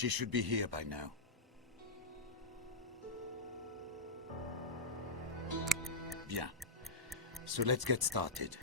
She should be here by now. Bien. So let's get started.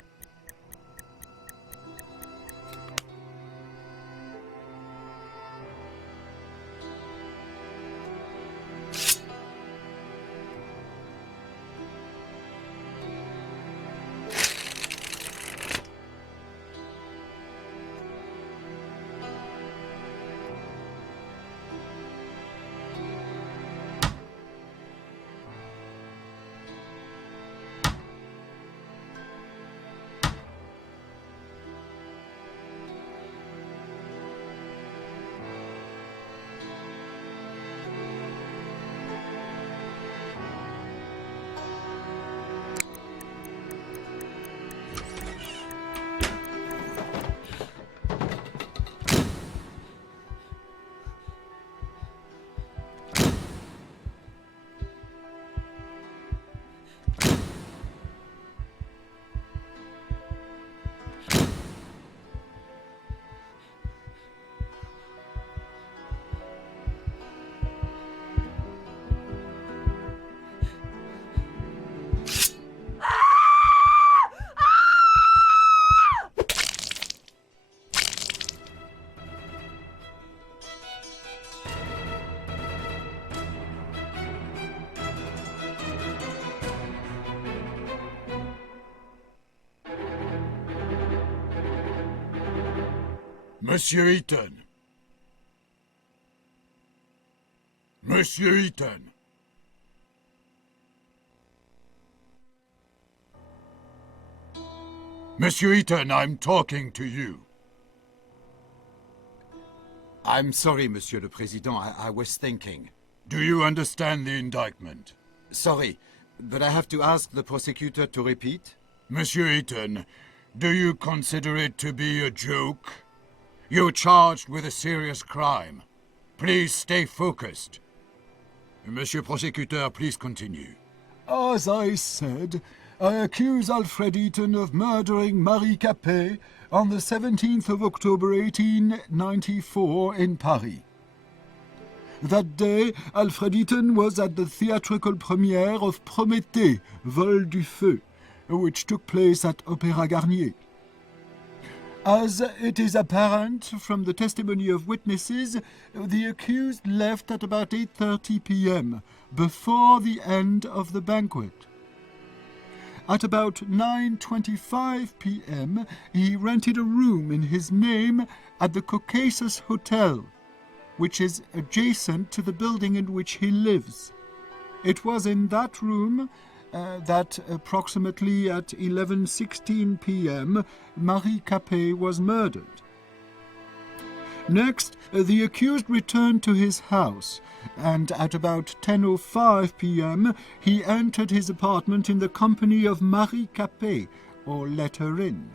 Monsieur Eaton. Monsieur Eaton. Monsieur Eaton, I'm talking to you. I'm sorry, Monsieur le Président. I was thinking. Do you understand the indictment? Sorry, but I have to ask the prosecutor to repeat. Monsieur Eaton, do you consider it to be a joke? You're charged with a serious crime. Please stay focused. Monsieur Prosecutor, please continue. As I said, I accuse Alfred Eaton of murdering Marie Capet on the 17th of October 1894 in Paris. That day, Alfred Eaton was at the theatrical premiere of Prométhée, Vol du Feu, which took place at Opéra Garnier. As it is apparent from the testimony of witnesses, the accused left at about 8:30 p.m., before the end of the banquet. At about 9:25 p.m., he rented a room in his name at the Caucasus Hotel, which is adjacent to the building in which he lives. It was in that room that approximately at 11:16 p.m. Marie Capet was murdered. Next, the accused returned to his house, and at about 10:05 p.m. he entered his apartment in the company of Marie Capet, or let her in.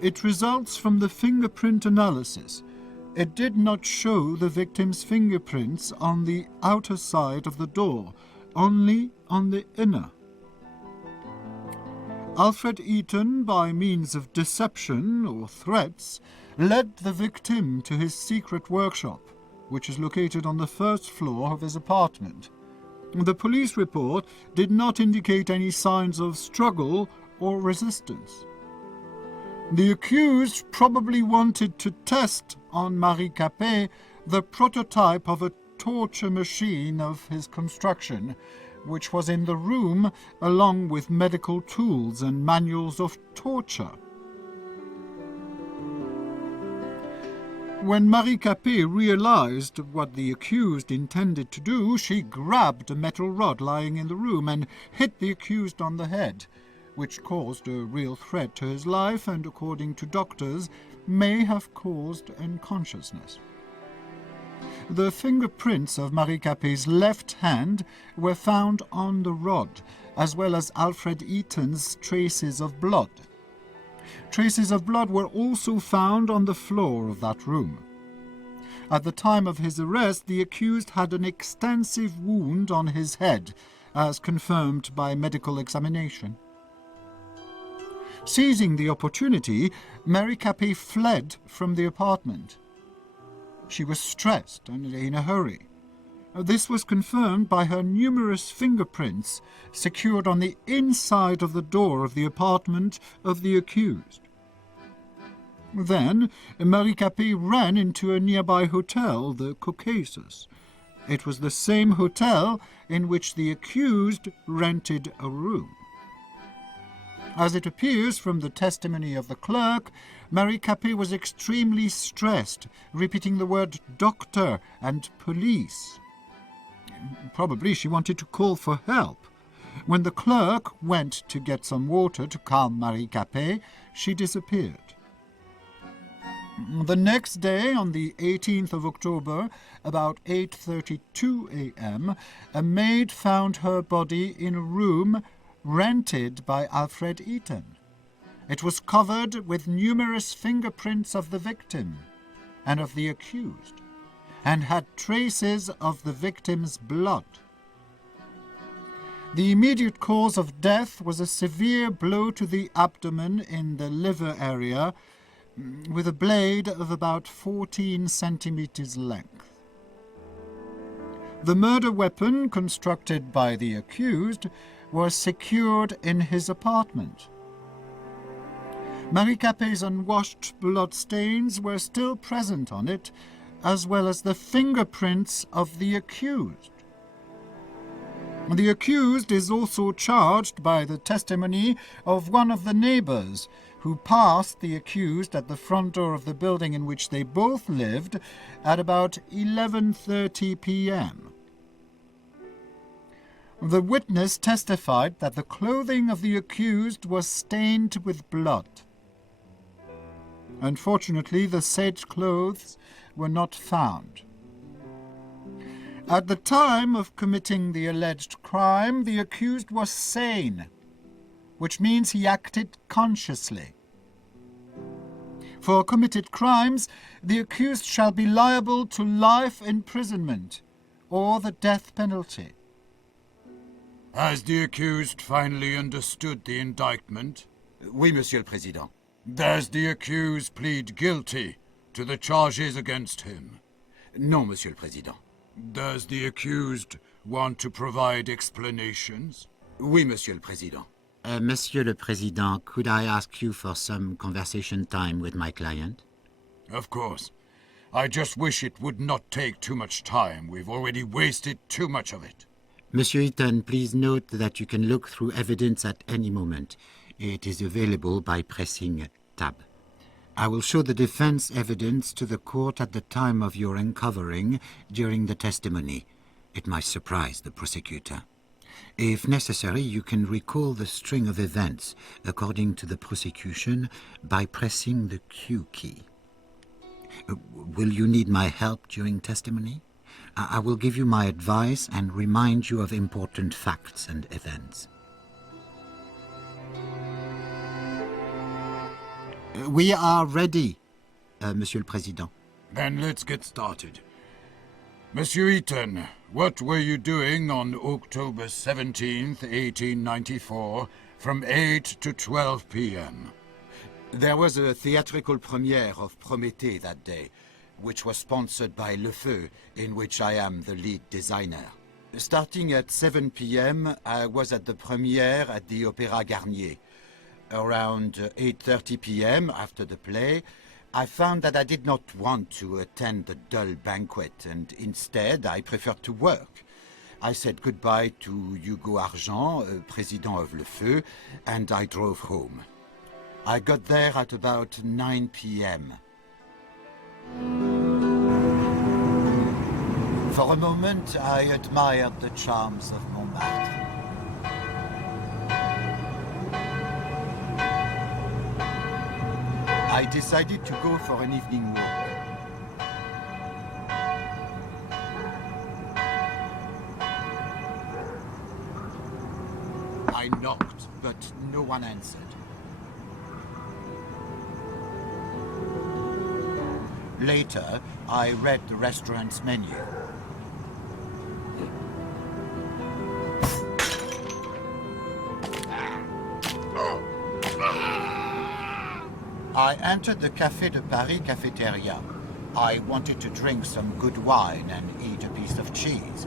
It results from the fingerprint analysis. It did not show the victim's fingerprints on the outer side of the door, only on the inner. Alfred Eaton, by means of deception or threats, led the victim to his secret workshop, which is located on the first floor of his apartment. The police report did not indicate any signs of struggle or resistance. The accused probably wanted to test on Marie Capet the prototype of a torture machine of his construction, which was in the room along with medical tools and manuals of torture. When Marie Capet realized what the accused intended to do, she grabbed a metal rod lying in the room and hit the accused on the head, which caused a real threat to his life and, according to doctors, may have caused unconsciousness. The fingerprints of Marie Capet's left hand were found on the rod, as well as Alfred Eaton's traces of blood. Traces of blood were also found on the floor of that room. At the time of his arrest, the accused had an extensive wound on his head, as confirmed by medical examination. Seizing the opportunity, Marie Capet fled from the apartment. She was stressed and in a hurry. This was confirmed by her numerous fingerprints secured on the inside of the door of the apartment of the accused. Then, Marie Capet ran into a nearby hotel, the Caucasus. It was the same hotel in which the accused rented a room. As it appears from the testimony of the clerk, Marie Capet was extremely stressed, repeating the word doctor and police. Probably she wanted to call for help. When the clerk went to get some water to calm Marie Capet, she disappeared. The next day, on the 18th of October, about 8:32 a.m., a maid found her body in a room rented by Alfred Eaton. It was covered with numerous fingerprints of the victim and of the accused, and had traces of the victim's blood. The immediate cause of death was a severe blow to the abdomen in the liver area, with a blade of about 14 centimeters length. The murder weapon, constructed by the accused, was secured in his apartment. Marie Capet's unwashed blood stains were still present on it, as well as the fingerprints of the accused. The accused is also charged by the testimony of one of the neighbors, who passed the accused at the front door of the building in which they both lived at about 11:30 p.m. The witness testified that the clothing of the accused was stained with blood. Unfortunately, the said clothes were not found. At the time of committing the alleged crime, the accused was sane, which means he acted consciously. For committed crimes, the accused shall be liable to life imprisonment or the death penalty. Has the accused finally understood the indictment? Oui, Monsieur le Président. Does the accused plead guilty to the charges against him? Non, Monsieur le Président. Does the accused want to provide explanations? Oui, Monsieur le Président. Monsieur le Président, could I ask you for some conversation time with my client? Of course. I just wish it would not take too much time. We've already wasted too much of it. Monsieur Eaton, please note that you can look through evidence at any moment. It is available by pressing tab. I will show the defense evidence to the court at the time of your uncovering during the testimony. It might surprise the prosecutor. If necessary, you can recall the string of events according to the prosecution by pressing the Q key. Will you need my help during testimony? I will give you my advice and remind you of important facts and events. We are ready, Monsieur le Président. Then let's get started. Monsieur Eaton, what were you doing on October 17th, 1894, from 8 to 12 p.m.? There was a theatrical premiere of Prométhée that day, which was sponsored by Le Feu, in which I am the lead designer. Starting at 7 p.m., I was at the premiere at the Opéra Garnier. Around 8:30 p.m., after the play, I found that I did not want to attend the dull banquet, and instead I preferred to work. I said goodbye to Hugo Argent, president of Le Feu, and I drove home. I got there at about 9 p.m. For a moment, I admired the charms of Montmartre. I decided to go for an evening walk. I knocked, but no one answered. Later, I read the restaurant's menu. I entered the Café de Paris cafeteria. I wanted to drink some good wine and eat a piece of cheese.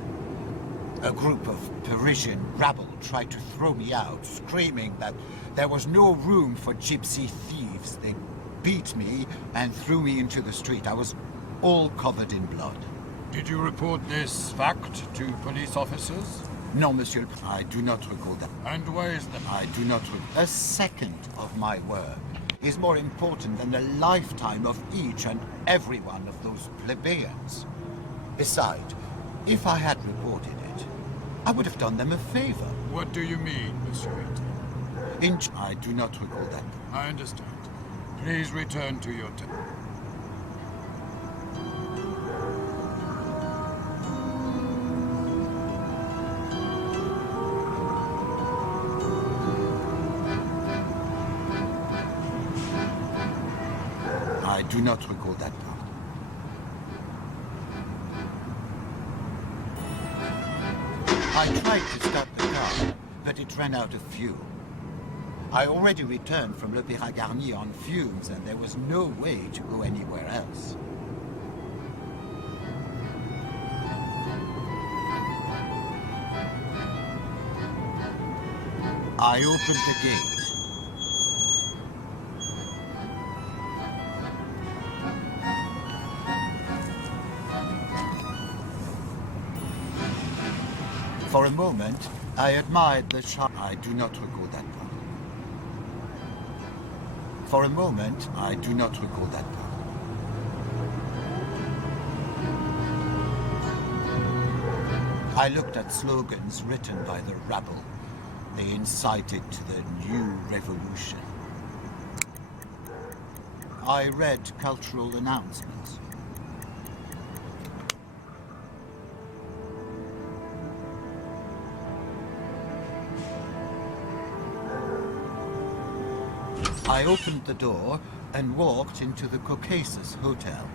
A group of Parisian rabble tried to throw me out, screaming that there was no room for gypsy thieves. They beat me and threw me into the street. I was all covered in blood. Did you report this fact to police officers? No, monsieur, I do not recall that. And where is the... I do not recall. A second of my work is more important than the lifetime of each and every one of those plebeians. Besides, if I had reported it, I would have done them a favor. What do you mean, Monsieur Eaton? I do not recall that. I understand. Please return to your table. I do not recall that part. I tried to start the car, but it ran out of fuel. I already returned from l'Opéra Garnier on fumes, and there was no way to go anywhere else. I opened the gate. For a moment, I admired the shop. I do not recall that part. For a moment, I do not recall that part. I looked at slogans written by the rabble. They incited to the new revolution. I read cultural announcements. I opened the door and walked into the Caucasus Hotel.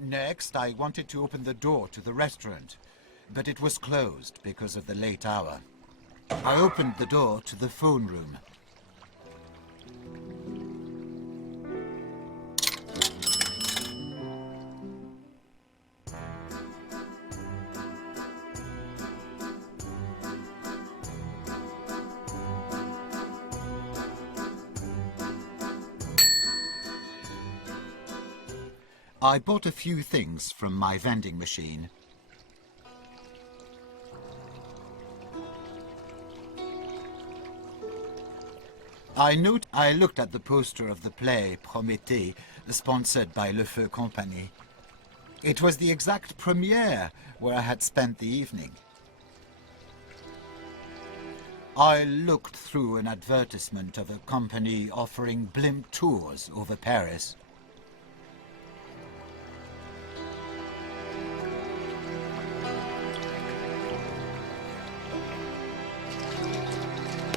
Next, I wanted to open the door to the restaurant, but it was closed because of the late hour. I opened the door to the phone room. I bought a few things from my vending machine. I looked at the poster of the play Prométhée, sponsored by Le Feu Company. It was the exact premiere where I had spent the evening. I looked through an advertisement of a company offering blimp tours over Paris.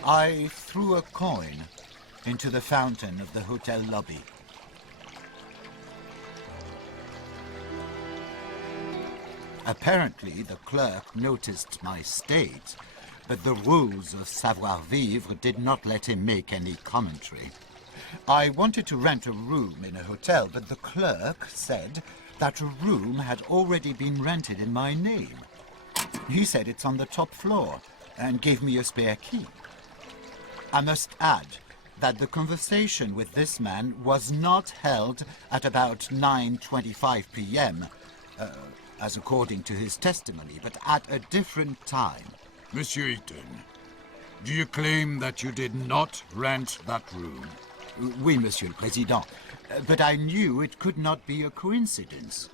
I threw a coin into the fountain of the hotel lobby. Apparently, the clerk noticed my state, but the rules of savoir-vivre did not let him make any commentary. I wanted to rent a room in a hotel, but the clerk said that a room had already been rented in my name. He said it's on the top floor and gave me a spare key. I must add that the conversation with this man was not held at about 9:25 p.m., as according to his testimony, but at a different time. Monsieur Eaton, do you claim that you did not rent that room? Oui, Monsieur le Président, but I knew it could not be a coincidence.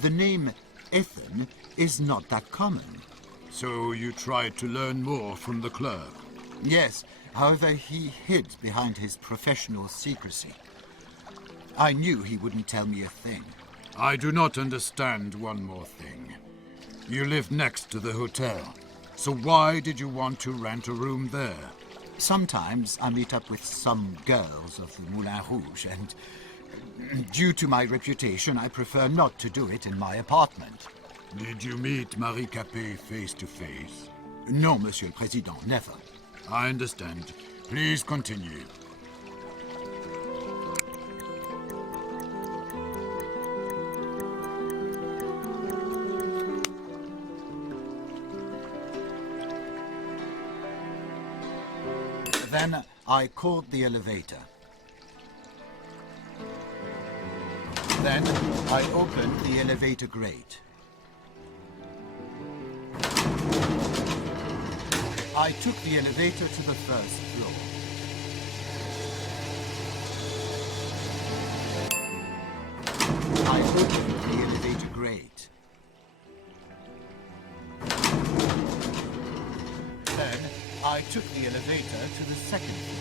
The name Ethan is not that common. So you tried to learn more from the clerk? Yes. However, he hid behind his professional secrecy. I knew he wouldn't tell me a thing. I do not understand one more thing. You live next to the hotel, so why did you want to rent a room there? Sometimes I meet up with some girls of the Moulin Rouge, and due to my reputation, I prefer not to do it in my apartment. Did you meet Marie Capet face to face? No, Monsieur le Président, never. I understand. Please continue. Then I called the elevator. Then I opened the elevator grate. I took the elevator to the first floor. I opened the elevator grate. Then I took the elevator to the second floor.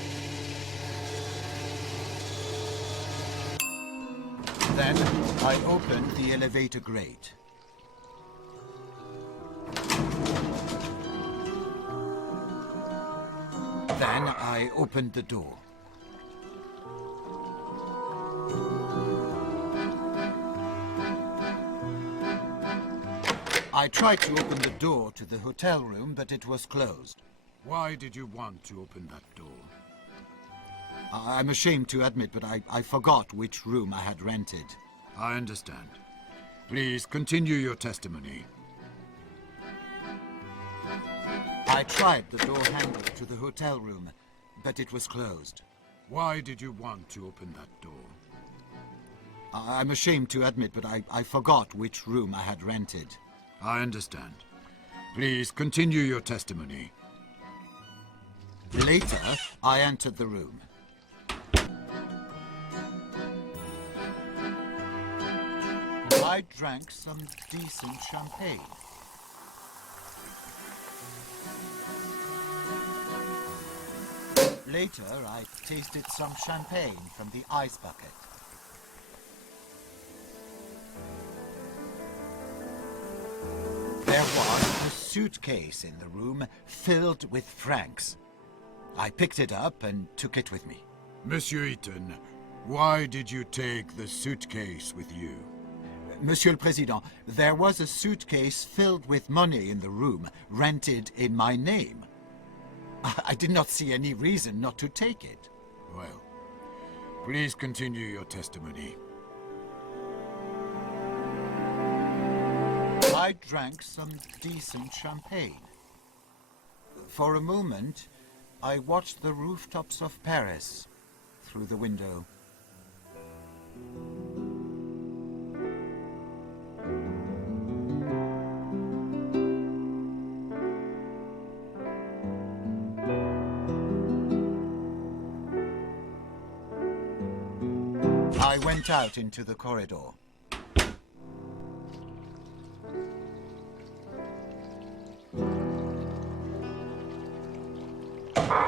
Then I opened the elevator grate. Then I opened the door. I tried to open the door to the hotel room, but it was closed. Why did you want to open that door? I'm ashamed to admit, but I forgot which room I had rented. I understand. Please continue your testimony. I tried the door handle to the hotel room, but it was closed. Why did you want to open that door? I'm ashamed to admit, but I forgot which room I had rented. I understand. Please continue your testimony. Later, I entered the room. I drank some decent champagne. Later, I tasted some champagne from the ice bucket. There was a suitcase in the room filled with francs. I picked it up and took it with me. Monsieur Eaton, why did you take the suitcase with you? Monsieur le Président, there was a suitcase filled with money in the room, rented in my name. I did not see any reason not to take it. Well, please continue your testimony. I drank some decent champagne. For a moment, I watched the rooftops of Paris through the window. I went out into the corridor.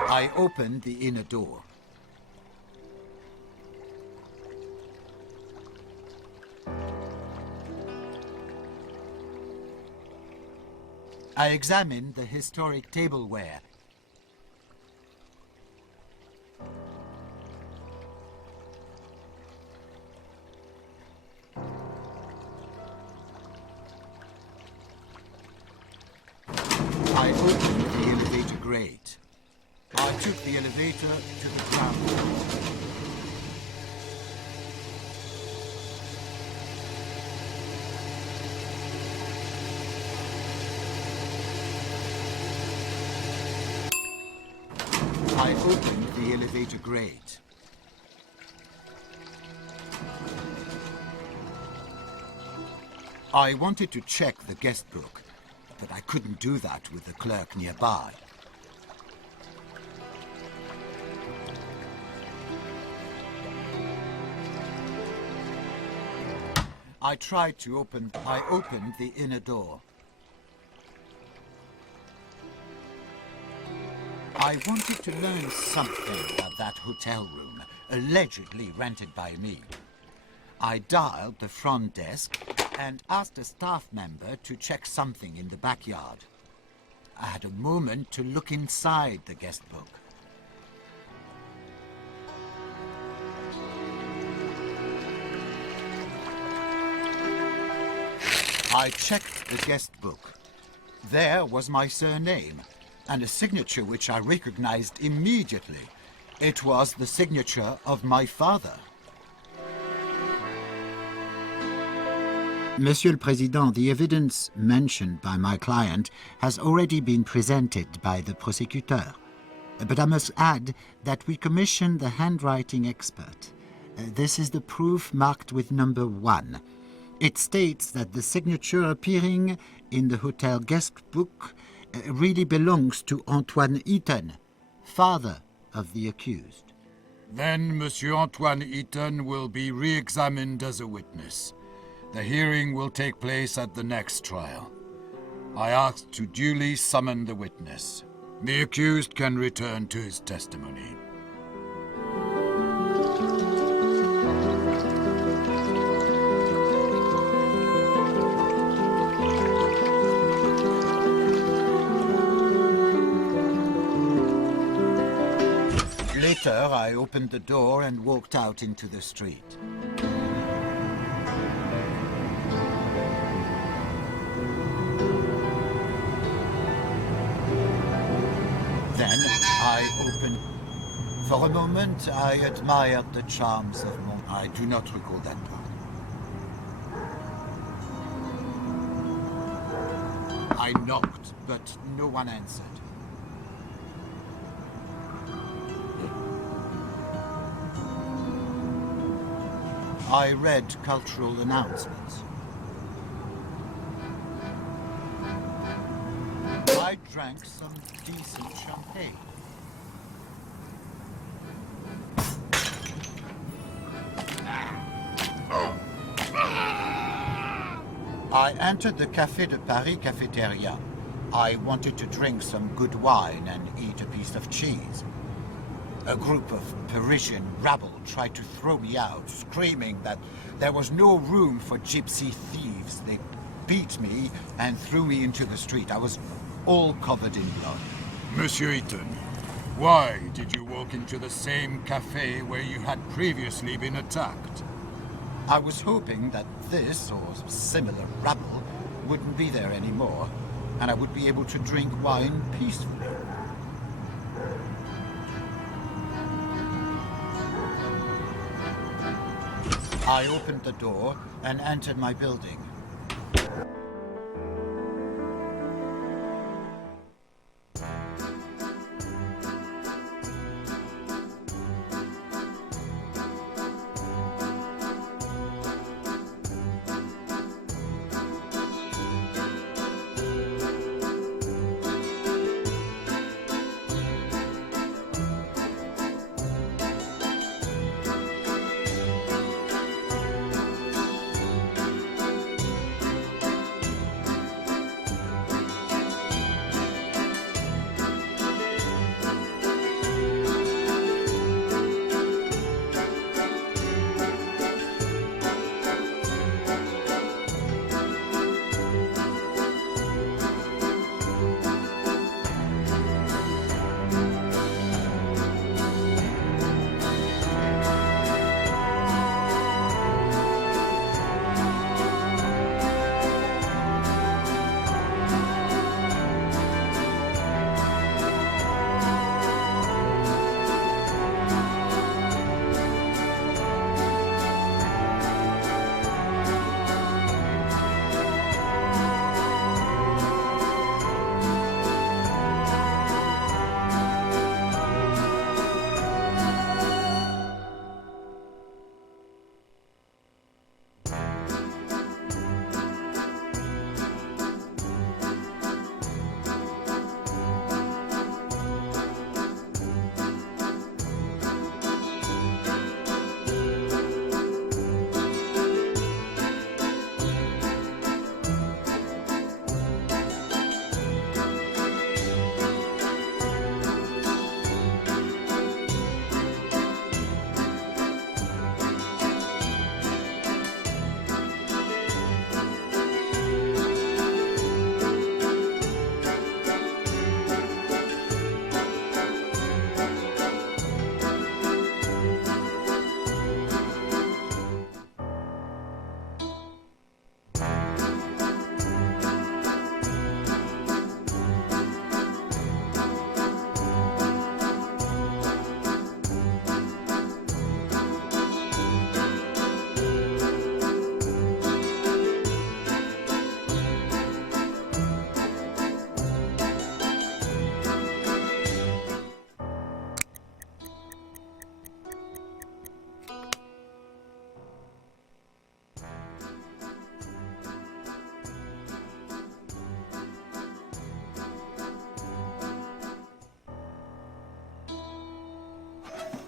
I opened the inner door. I examined the historic tableware. I opened the elevator grate. I took the elevator to the ground floor. I opened the elevator grate. I wanted to check the guest book, but I couldn't do that with the clerk nearby. I opened the inner door. I wanted to learn something about that hotel room, allegedly rented by me. I dialed the front desk and asked a staff member to check something in the backyard. I had a moment to look inside the guest book. I checked the guest book. There was my surname, and a signature which I recognized immediately. It was the signature of my father. Monsieur le Président, the evidence mentioned by my client has already been presented by the prosecutor. But I must add that we commissioned the handwriting expert. This is the proof marked with number 1. It states that the signature appearing in the hotel guest book really belongs to Antoine Eaton, father of the accused. Then Monsieur Antoine Eaton will be re-examined as a witness. The hearing will take place at the next trial. I ask to duly summon the witness. The accused can return to his testimony. Later, I opened the door and walked out into the street. Then I opened... For a moment, I admired the charms of Mont... I do not recall that part. I knocked, but no one answered. I read cultural announcements. I drank some decent champagne. I entered the Café de Paris cafeteria. I wanted to drink some good wine and eat a piece of cheese. A group of Parisian rabble tried to throw me out, screaming that there was no room for gypsy thieves. They beat me and threw me into the street. I was all covered in blood. Monsieur Eaton, why did you walk into the same cafe where you had previously been attacked? I was hoping that this, or similar rabble, wouldn't be there anymore, and I would be able to drink wine peacefully. I opened the door and entered my building.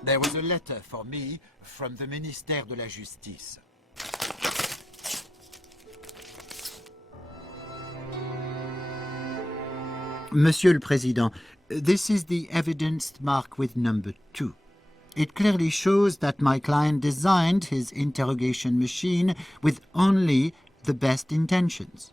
There was a letter for me from the Ministère de la Justice. Monsieur le Président, this is the evidence marked with number 2. It clearly shows that my client designed his interrogation machine with only the best intentions.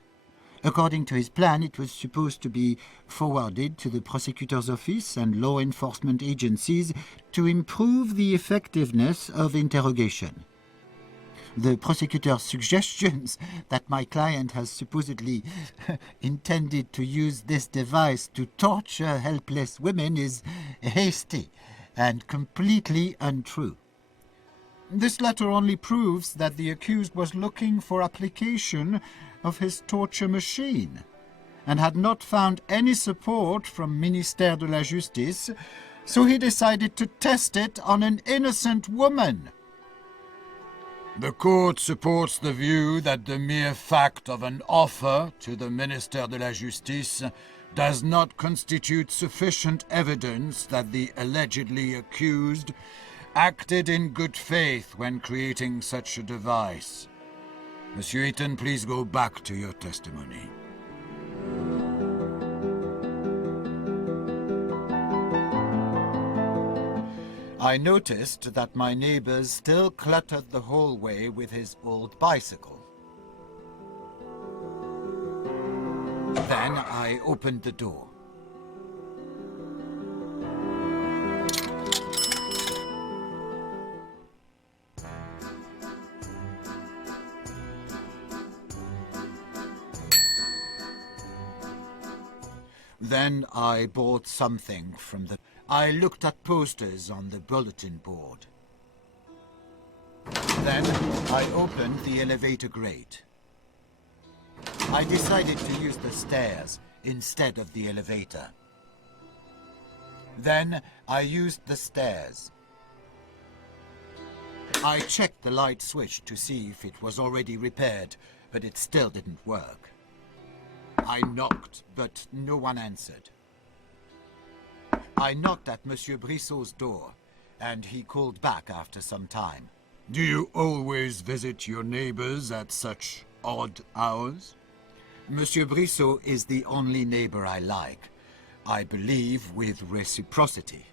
According to his plan, it was supposed to be forwarded to the prosecutor's office and law enforcement agencies to improve the effectiveness of interrogation. The prosecutor's suggestions that my client has supposedly intended to use this device to torture helpless women is hasty and completely untrue. This letter only proves that the accused was looking for application of his torture machine and had not found any support from Ministère de la Justice, so he decided to test it on an innocent woman. The court supports the view that the mere fact of an offer to the Ministère de la Justice does not constitute sufficient evidence that the allegedly accused acted in good faith when creating such a device. Monsieur Eaton, please go back to your testimony. I noticed that my neighbors still cluttered the hallway with his old bicycle. Then I opened the door. Then I bought something from the... I looked at posters on the bulletin board. Then I opened the elevator grate. I decided to use the stairs instead of the elevator. Then I used the stairs. I checked the light switch to see if it was already repaired, but it still didn't work. I knocked, but no one answered. I knocked at Monsieur Brissot's door, and he called back after some time. Do you always visit your neighbors at such odd hours? Monsieur Brissot is the only neighbor I like. I believe with reciprocity.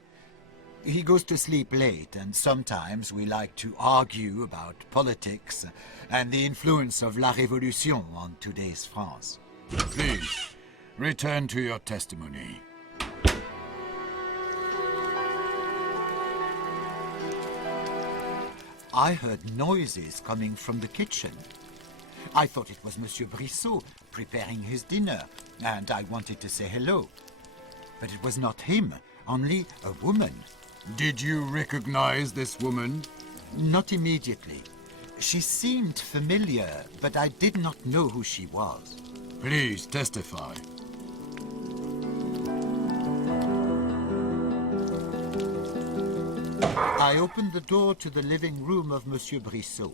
He goes to sleep late, and sometimes we like to argue about politics and the influence of La Révolution on today's France. Please, return to your testimony. I heard noises coming from the kitchen. I thought it was Monsieur Brissot preparing his dinner, and I wanted to say hello. But it was not him, only a woman. Did you recognize this woman? Not immediately. She seemed familiar, but I did not know who she was. Please testify. I opened the door to the living room of Monsieur Brissot.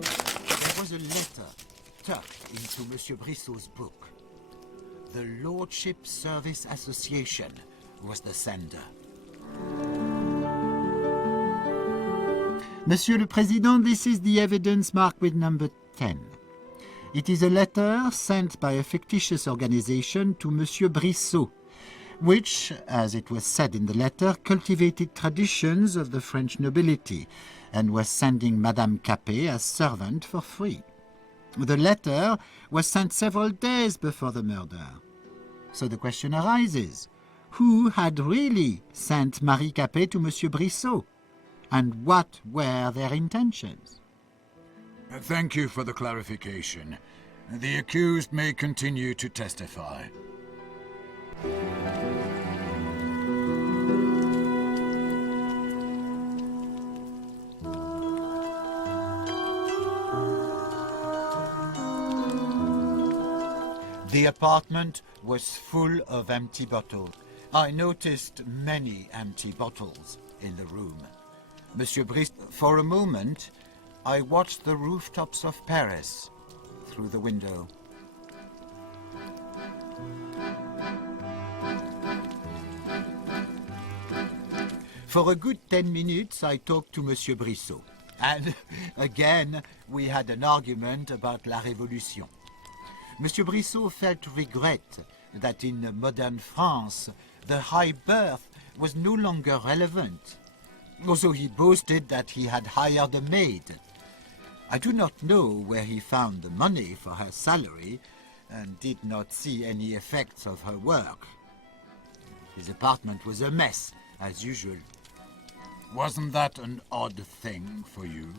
There was a letter tucked into Monsieur Brissot's book. The Lordship Service Association was the sender. Monsieur le Président, this is the evidence marked with number 10. It is a letter sent by a fictitious organization to Monsieur Brissot, which, as it was said in the letter, cultivated traditions of the French nobility and was sending Madame Capet as servant for free. The letter was sent several days before the murder. So the question arises, who had really sent Marie Capet to Monsieur Brissot? And what were their intentions? Thank you for the clarification. The accused may continue to testify. The apartment was full of empty bottles. I noticed many empty bottles in the room. Monsieur Brissot, for a moment, I watched the rooftops of Paris through the window. For a good 10 minutes, I talked to Monsieur Brissot. And again, we had an argument about La Révolution. Monsieur Brissot felt regret that in modern France, the high birth was no longer relevant. Also, he boasted that he had hired a maid. I do not know where he found the money for her salary and did not see any effects of her work. His apartment was a mess, as usual. Wasn't that an odd thing for you?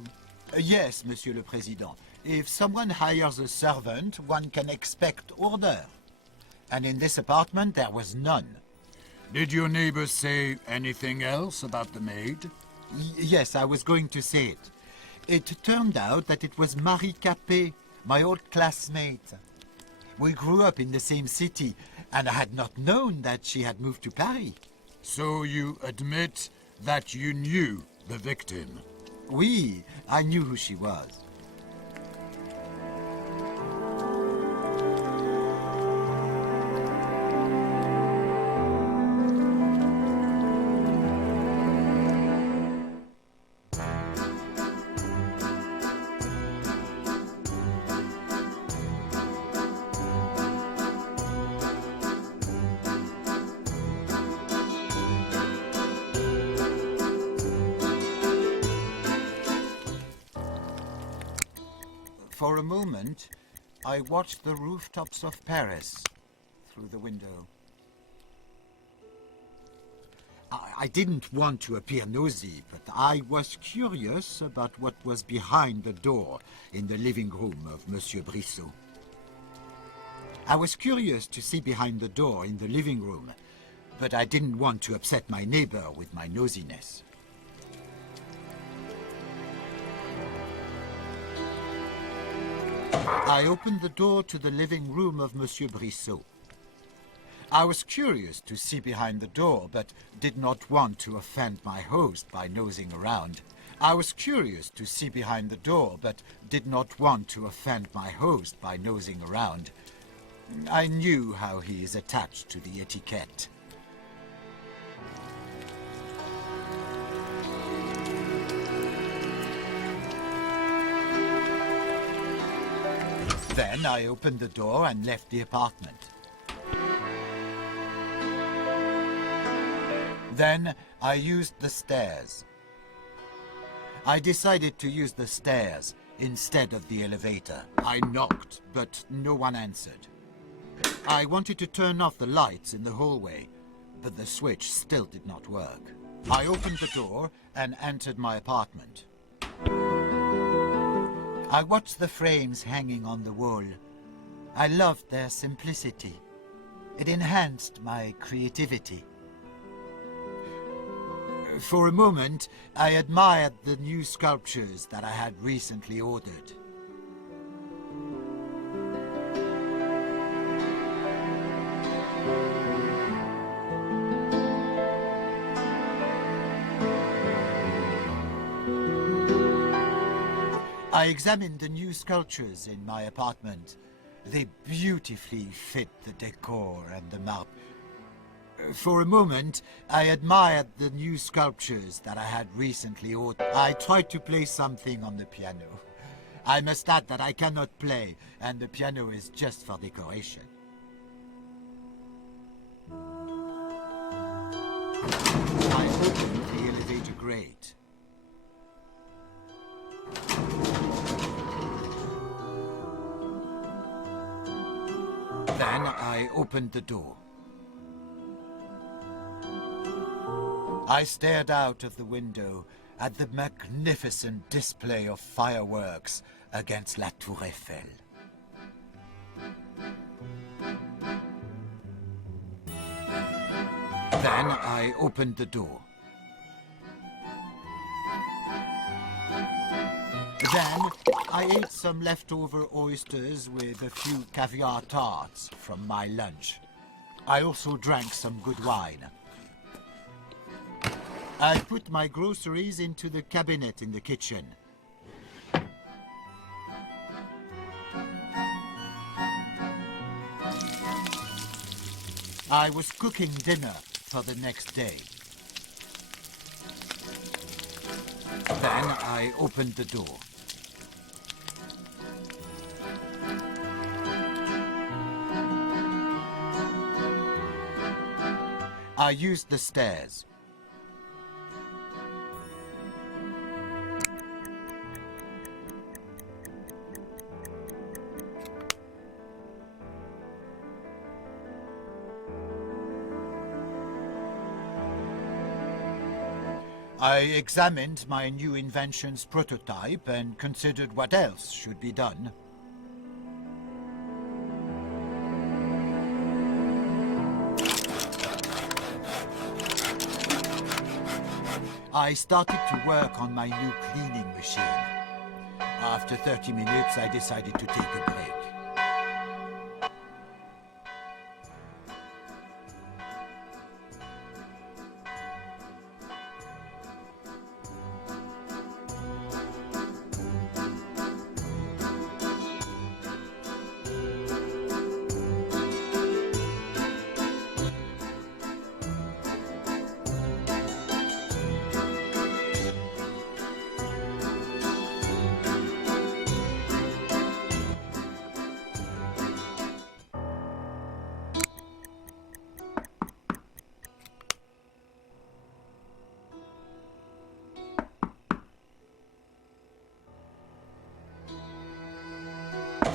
Yes, Monsieur le Président. If someone hires a servant, one can expect order. And in this apartment, there was none. Did your neighbors say anything else about the maid? Yes, I was going to say it. It turned out that it was Marie Capet, my old classmate. We grew up in the same city, and I had not known that she had moved to Paris. So you admit that you knew the victim? Oui, I knew who she was. For a moment, I watched the rooftops of Paris through the window. I didn't want to appear nosy, but I was curious about what was behind the door in the living room of Monsieur Brissot. I was curious to see behind the door in the living room, but I didn't want to upset my neighbor with my nosiness. I opened the door to the living room of Monsieur Brissot. I was curious to see behind the door, but did not want to offend my host by nosing around. I was curious to see behind the door, but did not want to offend my host by nosing around. I knew how he is attached to the etiquette. Then I opened the door and left the apartment. Then I used the stairs. I decided to use the stairs instead of the elevator. I knocked, but no one answered. I wanted to turn off the lights in the hallway, but the switch still did not work. I opened the door and entered my apartment. I watched the frames hanging on the wall. I loved their simplicity. It enhanced my creativity. For a moment, I admired the new sculptures that I had recently ordered. I examined the new sculptures in my apartment. They beautifully fit the decor and the marble. For a moment, I admired the new sculptures that I had recently ordered. I tried to play something on the piano. I must add that I cannot play, and the piano is just for decoration. I opened the elevator grate. Then I opened the door. I stared out of the window at the magnificent display of fireworks against La Tour Eiffel. Then I opened the door. Then I ate some leftover oysters with a few caviar tarts from my lunch. I also drank some good wine. I put my groceries into the cabinet in the kitchen. I was cooking dinner for the next day. Then I opened the door. I used the stairs. I examined my new invention's prototype and considered what else should be done. I started to work on my new cleaning machine. After 30 minutes, I decided to take a break.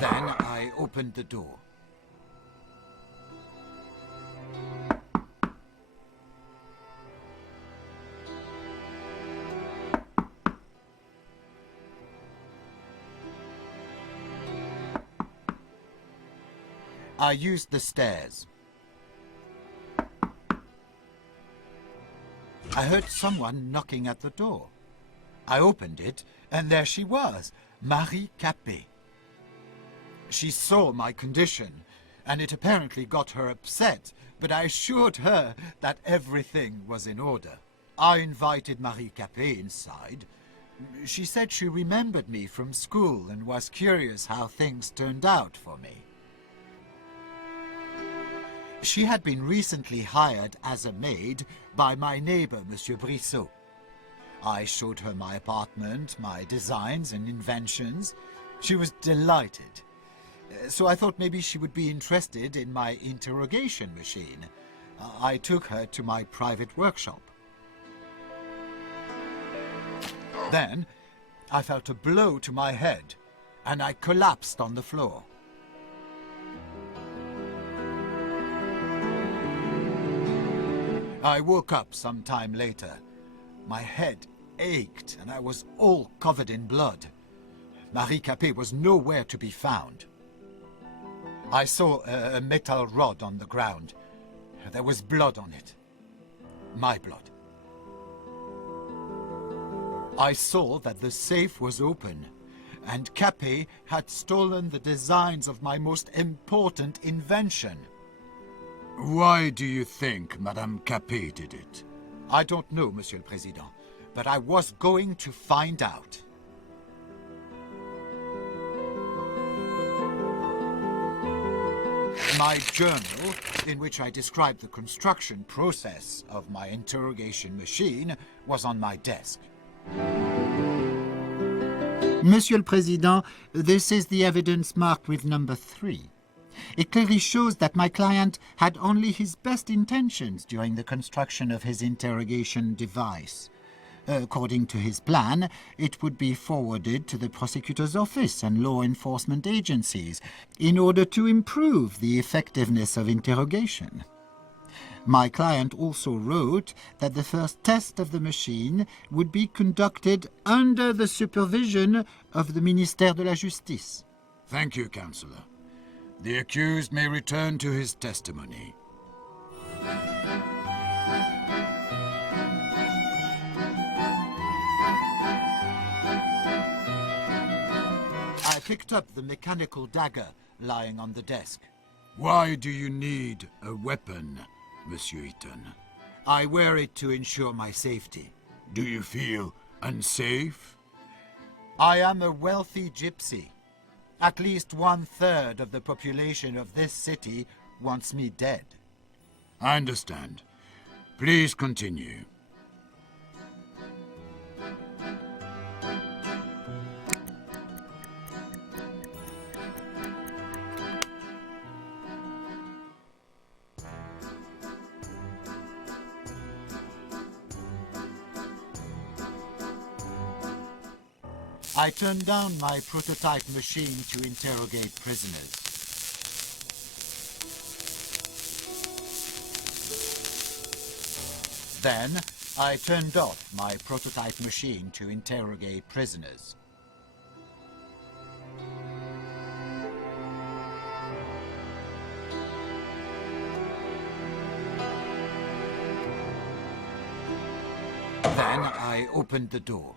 Then I opened the door. I used the stairs. I heard someone knocking at the door. I opened it, and there she was, Marie Capet. She saw my condition, and it apparently got her upset, but I assured her that everything was in order. I invited Marie Capet inside. She said she remembered me from school and was curious how things turned out for me. She had been recently hired as a maid by my neighbor, Monsieur Brissot. I showed her my apartment, my designs and inventions. She was delighted. So I thought maybe she would be interested in my interrogation machine. I took her to my private workshop. Then I felt a blow to my head, and I collapsed on the floor. I woke up some time later. My head ached, and I was all covered in blood. Marie Capet was nowhere to be found. I saw a metal rod on the ground. There was blood on it. My blood. I saw that the safe was open, and Capet had stolen the designs of my most important invention. Why do you think Madame Capet did it? I don't know, Monsieur le Président, but I was going to find out. My journal, in which I described the construction process of my interrogation machine, was on my desk. Monsieur le Président, this is the evidence marked with number 3. It clearly shows that my client had only his best intentions during the construction of his interrogation device. According to his plan, it would be forwarded to the prosecutor's office and law enforcement agencies in order to improve the effectiveness of interrogation. My client also wrote that the first test of the machine would be conducted under the supervision of the Ministère de la Justice. Thank you, Counselor. The accused may return to his testimony. I picked up the mechanical dagger lying on the desk. Why do you need a weapon, Monsieur Eaton? I wear it to ensure my safety. Do you feel unsafe? I am a wealthy gypsy. At least 1/3 of the population of this city wants me dead. I understand. Please continue. I turned down my prototype machine to interrogate prisoners. Then, I turned off my prototype machine to interrogate prisoners. Then I opened the door.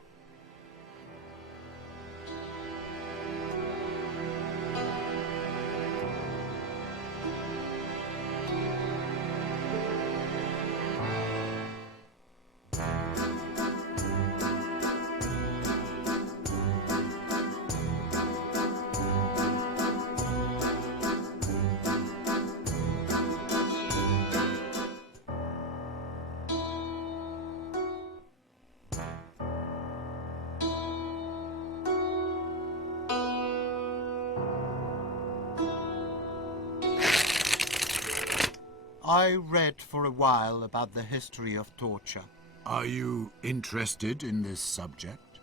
I read for a while about the history of torture. Are you interested in this subject?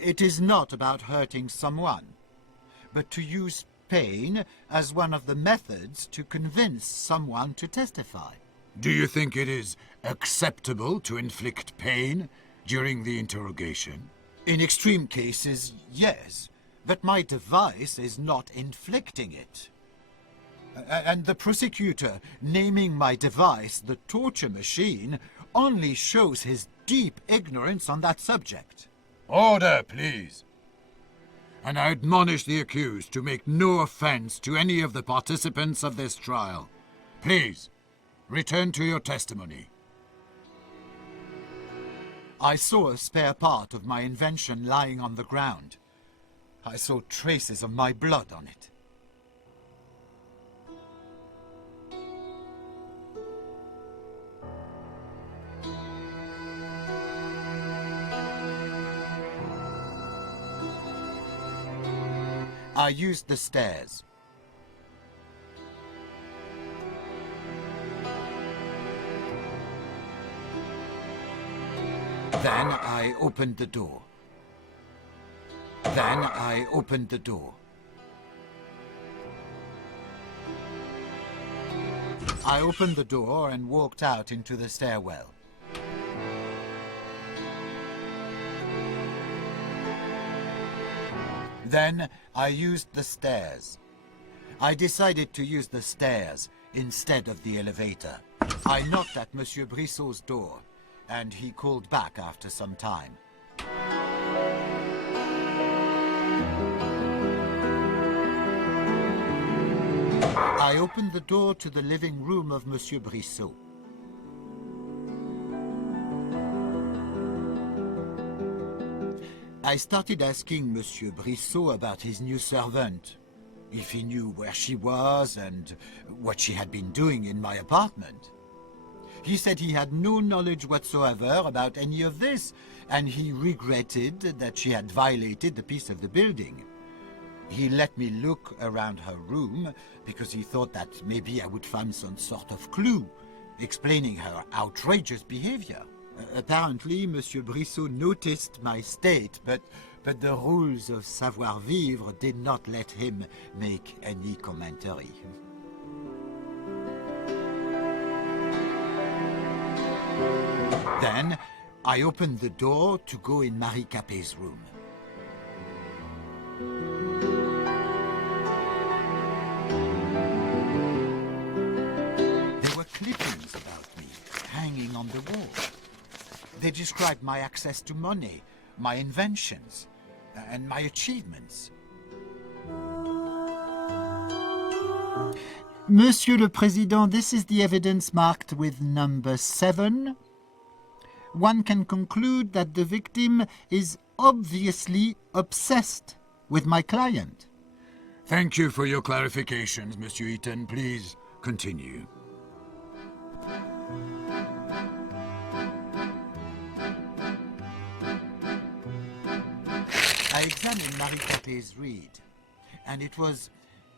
It is not about hurting someone, but to use pain as one of the methods to convince someone to testify. Do you think it is acceptable to inflict pain during the interrogation? In extreme cases, yes, but my device is not inflicting it. And the prosecutor naming my device the torture machine only shows his deep ignorance on that subject. Order, please. And I admonish the accused to make no offense to any of the participants of this trial. Please, return to your testimony. I saw a spare part of my invention lying on the ground. I saw traces of my blood on it. I used the stairs. Then I opened the door. Then I opened the door. I opened the door and walked out into the stairwell. Then I used the stairs. I decided to use the stairs instead of the elevator. I knocked at Monsieur Brissot's door, and he called back after some time. I opened the door to the living room of Monsieur Brissot. I started asking Monsieur Brissot about his new servant, if he knew where she was and what she had been doing in my apartment. He said he had no knowledge whatsoever about any of this, and he regretted that she had violated the peace of the building. He let me look around her room because he thought that maybe I would find some sort of clue explaining her outrageous behavior. Apparently, Monsieur Brissot noticed my state, but the rules of savoir-vivre did not let him make any commentary. Then, I opened the door to go in Marie Capet's room. There were clippings about me hanging on the wall. They described my access to money, my inventions, and my achievements. Monsieur le Président, this is the evidence marked with number 7. One can conclude that the victim is obviously obsessed with my client. Thank you for your clarifications, Monsieur Eaton. Please continue. I examined Marie Capet's read, and it was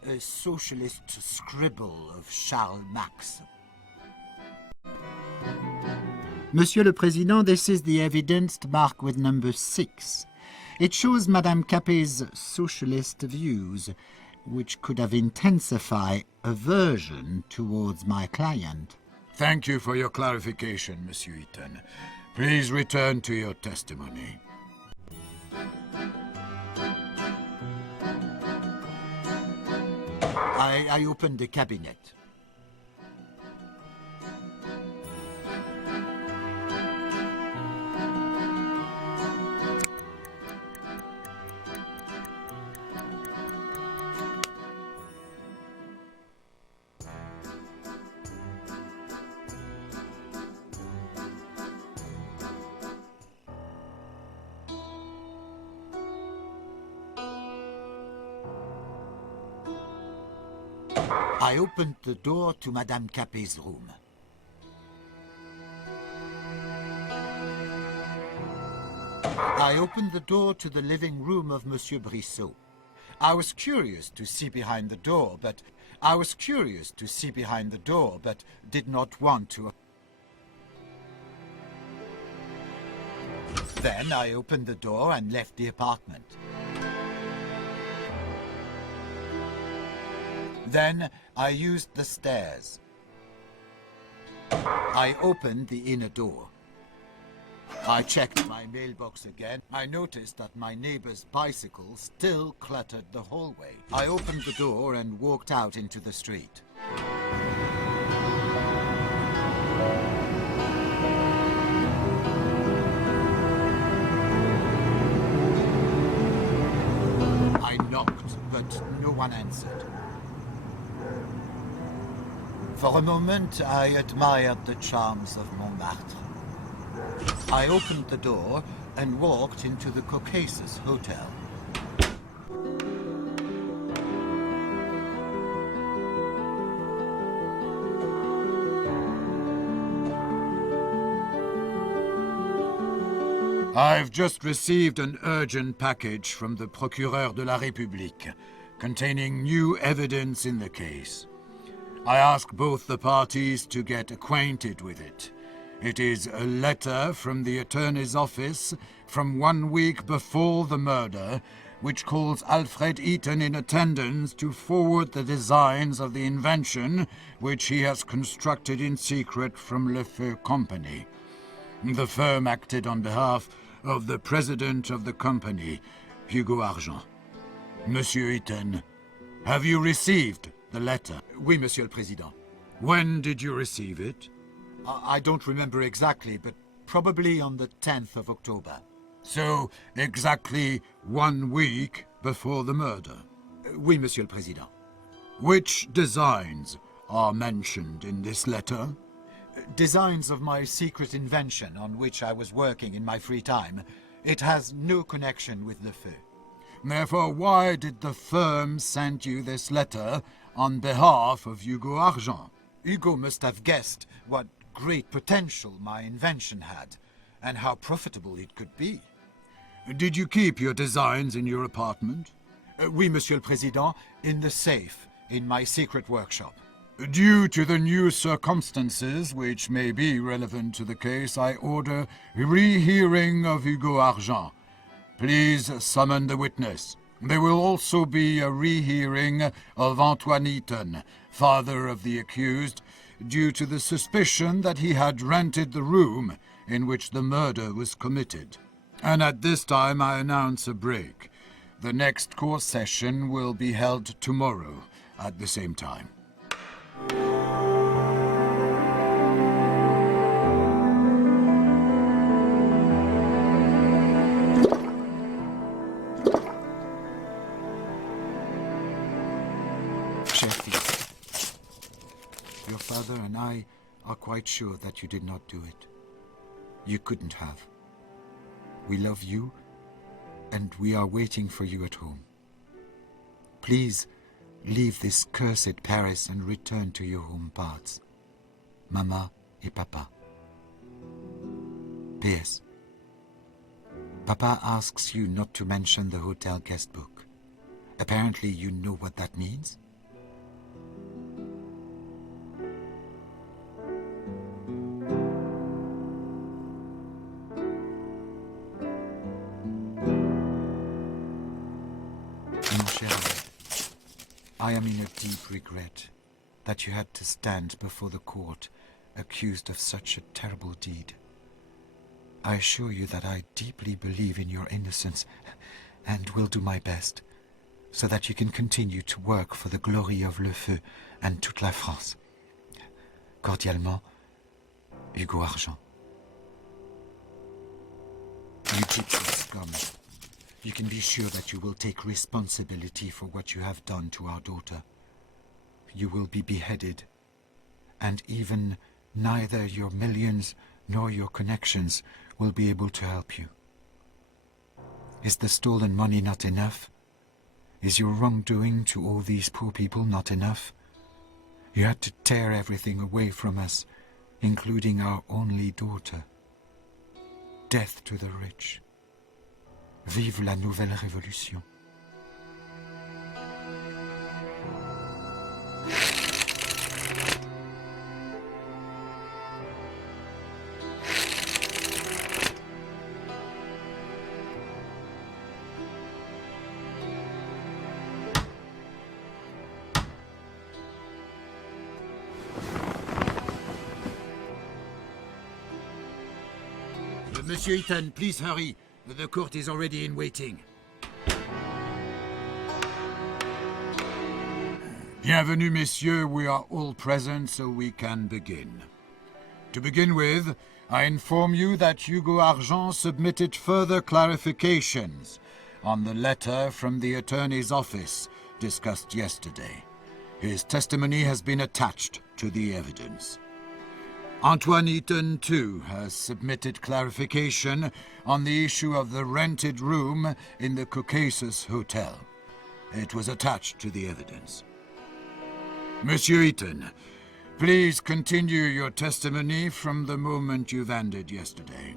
a socialist scribble of Charles Marx. Monsieur le Président, this is the evidence marked with number 6. It shows Madame Capet's socialist views, which could have intensified aversion towards my client. Thank you for your clarification, Monsieur Eaton. Please return to your testimony. I opened the cabinet. I opened the door to Madame Capet's room. I opened the door to the living room of Monsieur Brissot. I was curious to see behind the door, but did not want to. Then I opened the door and left the apartment. Then I used the stairs. I opened the inner door. I checked my mailbox again. I noticed that my neighbor's bicycle still cluttered the hallway. I opened the door and walked out into the street. I knocked, but no one answered. For a moment, I admired the charms of Montmartre. I opened the door and walked into the Caucasus Hotel. I've just received an urgent package from the Procureur de la République containing new evidence in the case. I ask both the parties to get acquainted with it. It is a letter from the attorney's office from 1 week before the murder, which calls Alfred Eaton in attendance to forward the designs of the invention which he has constructed in secret from Le Feu Company. The firm acted on behalf of the president of the company, Hugo Argent. Monsieur Eaton, have you received the letter? Oui, Monsieur le Président. When did you receive it? I don't remember exactly, but probably on the 10th of October. So, exactly 1 week before the murder. Oui, Monsieur le Président. Which designs are mentioned in this letter? Designs of my secret invention on which I was working in my free time. It has no connection with Le Feu. Therefore, why did the firm send you this letter on behalf of Hugo Argent? Hugo must have guessed what great potential my invention had, and how profitable it could be. Did you keep your designs in your apartment? Oui, Monsieur le Président, in the safe, in my secret workshop. Due to the new circumstances which may be relevant to the case, I order rehearing of Hugo Argent. Please summon the witness. There will also be a rehearing of Antoine Eaton, father of the accused, due to the suspicion that he had rented the room in which the murder was committed. And at this time I announce a break. The next court session will be held tomorrow at the same time. Your father and I are quite sure that you did not do it. You couldn't have. We love you, and we are waiting for you at home. Please, leave this cursed Paris and return to your home parts. Mama et Papa. P.S. Papa asks you not to mention the hotel guest book. Apparently you know what that means? I am in a deep regret that you had to stand before the court accused of such a terrible deed. I assure you that I deeply believe in your innocence and will do my best so that you can continue to work for the glory of Le Feu and toute la France. Cordialement, Hugo Argent. You gypsy scum. You can be sure that you will take responsibility for what you have done to our daughter. You will be beheaded, and even neither your millions nor your connections will be able to help you. Is the stolen money not enough? Is your wrongdoing to all these poor people not enough? You had to tear everything away from us, including our only daughter. Death to the rich. Vive la nouvelle révolution. Monsieur Eaton, please hurry. The court is already in waiting. Bienvenue, messieurs. We are all present, so we can begin. To begin with, I inform you that Hugo Argent submitted further clarifications on the letter from the attorney's office discussed yesterday. His testimony has been attached to the evidence. Antoine Eaton, too, has submitted clarification on the issue of the rented room in the Caucasus Hotel. It was attached to the evidence. Monsieur Eaton, please continue your testimony from the moment you've ended yesterday.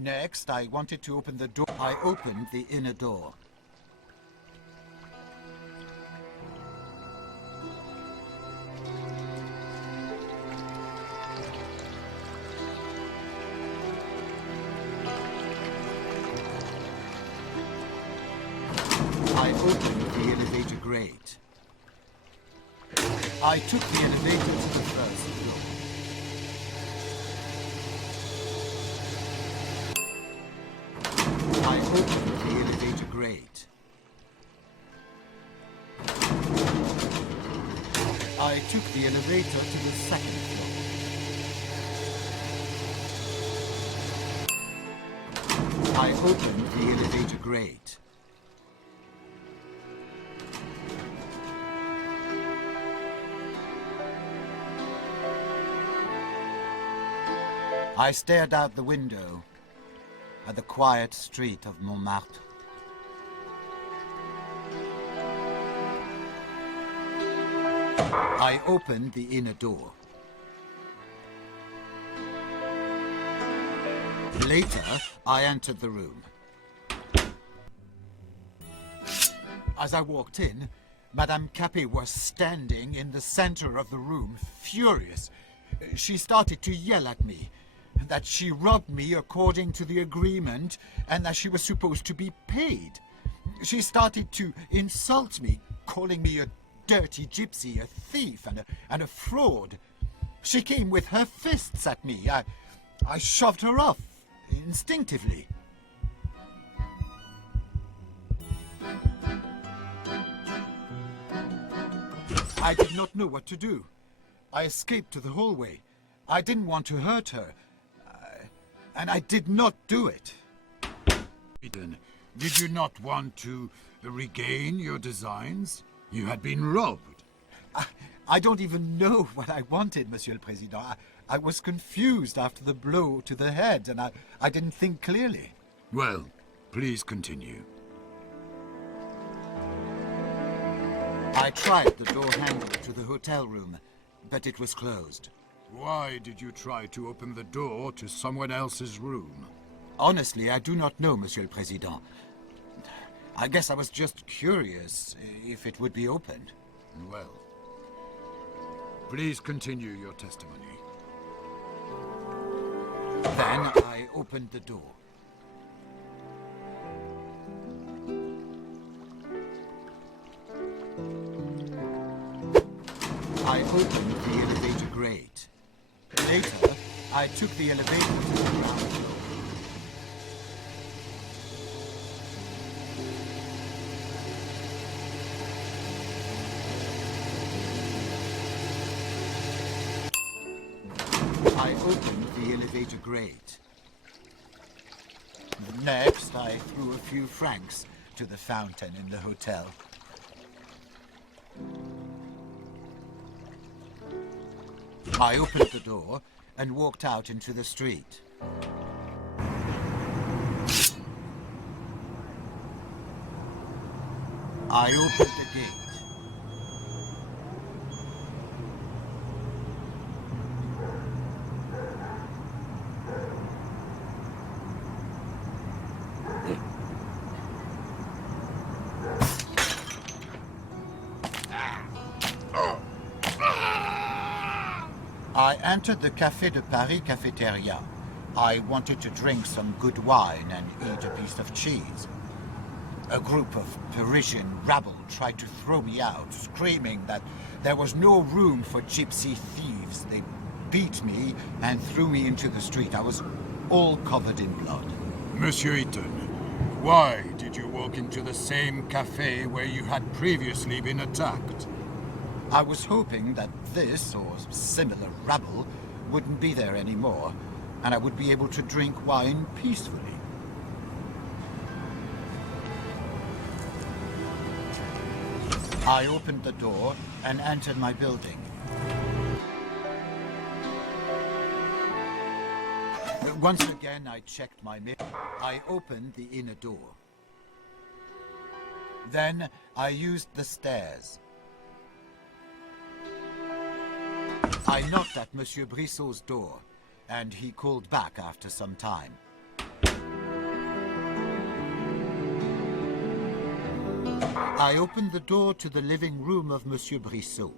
Next, I wanted to open the door. I opened the inner door. I opened the elevator grate. I took the elevator to the first floor. I opened the elevator grate. I took the elevator to the second floor. I opened the elevator grate. I stared out the window at the quiet street of Montmartre. I opened the inner door. Later, I entered the room. As I walked in, Madame Capet was standing in the center of the room, furious. She started to yell at me that she robbed me according to the agreement and that she was supposed to be paid. She started to insult me, calling me a dirty gypsy, a thief, and a fraud. She came with her fists at me. I shoved her off, instinctively. I did not know what to do. I escaped to the hallway. I didn't want to hurt her. And I did not do it. Eaton, did you not want to regain your designs? You had been robbed. I don't even know what I wanted, Monsieur le Président. I was confused after the blow to the head, and I didn't think clearly. Well, please continue. I tried the door handle to the hotel room, but it was closed. Why did you try to open the door to someone else's room? Honestly, I do not know, Monsieur le Président. I guess I was just curious if it would be opened. Well, please continue your testimony. Then I opened the door. I opened the elevator grate. Later, I took the elevator to the ground floor. I opened the elevator grate. Next, I threw a few francs to the fountain in the hotel. I opened the door and walked out into the street. I opened the gate. I entered the Café de Paris cafeteria. I wanted to drink some good wine and eat a piece of cheese. A group of Parisian rabble tried to throw me out, screaming that there was no room for gypsy thieves. They beat me and threw me into the street. I was all covered in blood. Monsieur Eaton, why did you walk into the same cafe where you had previously been attacked? I was hoping that this, or similar rabble, wouldn't be there anymore, and I would be able to drink wine peacefully. I opened the door and entered my building. Once again, I checked my mirror. I opened the inner door. Then I used the stairs. I knocked at Monsieur Brissot's door, and he called back after some time. I opened the door to the living room of Monsieur Brissot.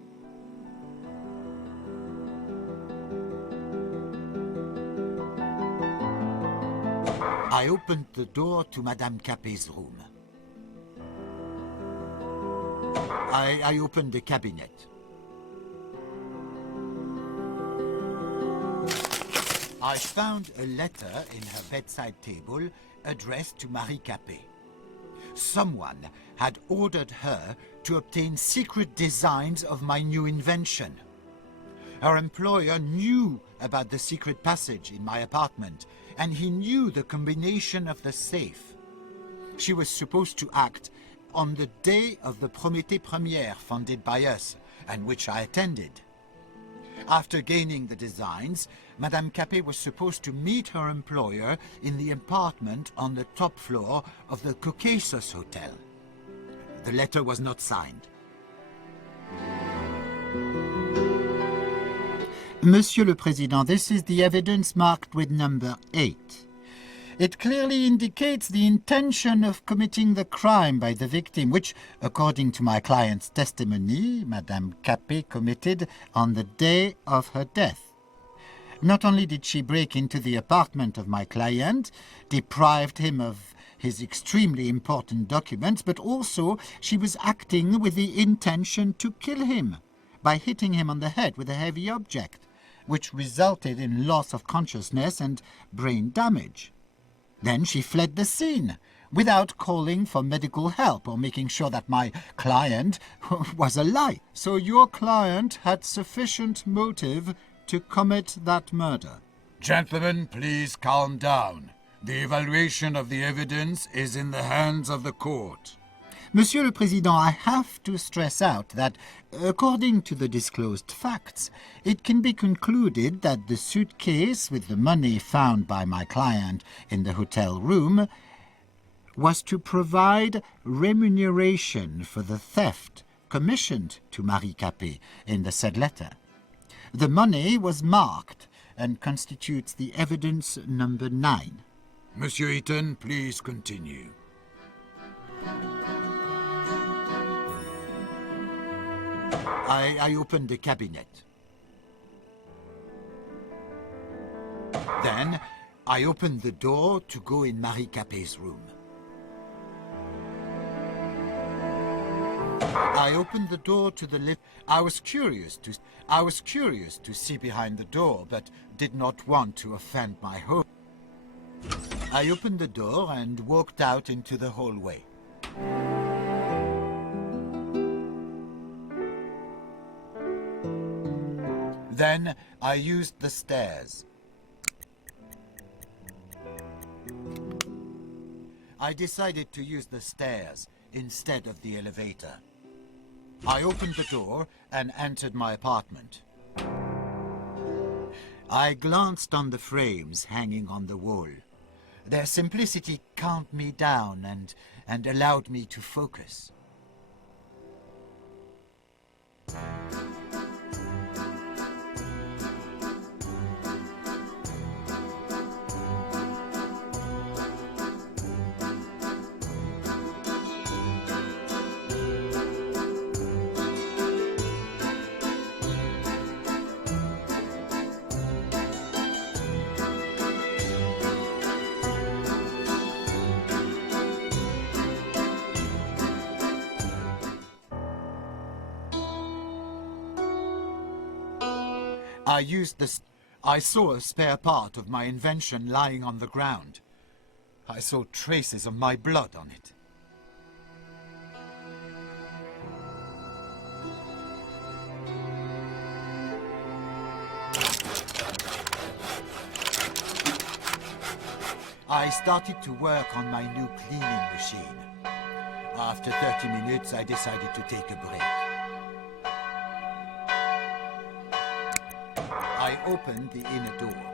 I opened the door to Madame Capet's room. I opened the cabinet. I found a letter in her bedside table addressed to Marie Capet. Someone had ordered her to obtain secret designs of my new invention. Her employer knew about the secret passage in my apartment, and he knew the combination of the safe. She was supposed to act on the day of the Prométhée Première funded by us, and which I attended. After gaining the designs, Madame Capet was supposed to meet her employer in the apartment on the top floor of the Caucasus Hotel. The letter was not signed. Monsieur le Président, this is the evidence marked with number 8. It clearly indicates the intention of committing the crime by the victim, which, according to my client's testimony, Madame Capet committed on the day of her death. Not only did she break into the apartment of my client, deprived him of his extremely important documents, but also she was acting with the intention to kill him by hitting him on the head with a heavy object, which resulted in loss of consciousness and brain damage. Then she fled the scene without calling for medical help or making sure that my client was alive. So your client had sufficient motive to commit that murder. Gentlemen, please calm down. The evaluation of the evidence is in the hands of the court. Monsieur le Président, I have to stress out that, according to the disclosed facts, it can be concluded that the suitcase with the money found by my client in the hotel room was to provide remuneration for the theft commissioned to Marie Capet in the said letter. The money was marked and constitutes the evidence number 9. Monsieur Eaton, please continue. I opened the cabinet. Then, I opened the door to go in Marie Capet's room. I opened the door to the lift. I was curious to see behind the door, but did not want to offend my host. I opened the door and walked out into the hallway. Then I used the stairs. I decided to use the stairs instead of the elevator. I opened the door and entered my apartment. I glanced on the frames hanging on the wall. Their simplicity calmed me down and allowed me to focus. I saw a spare part of my invention lying on the ground. I saw traces of my blood on it. I started to work on my new cleaning machine. After 30 minutes, I decided to take a break. I opened the inner door.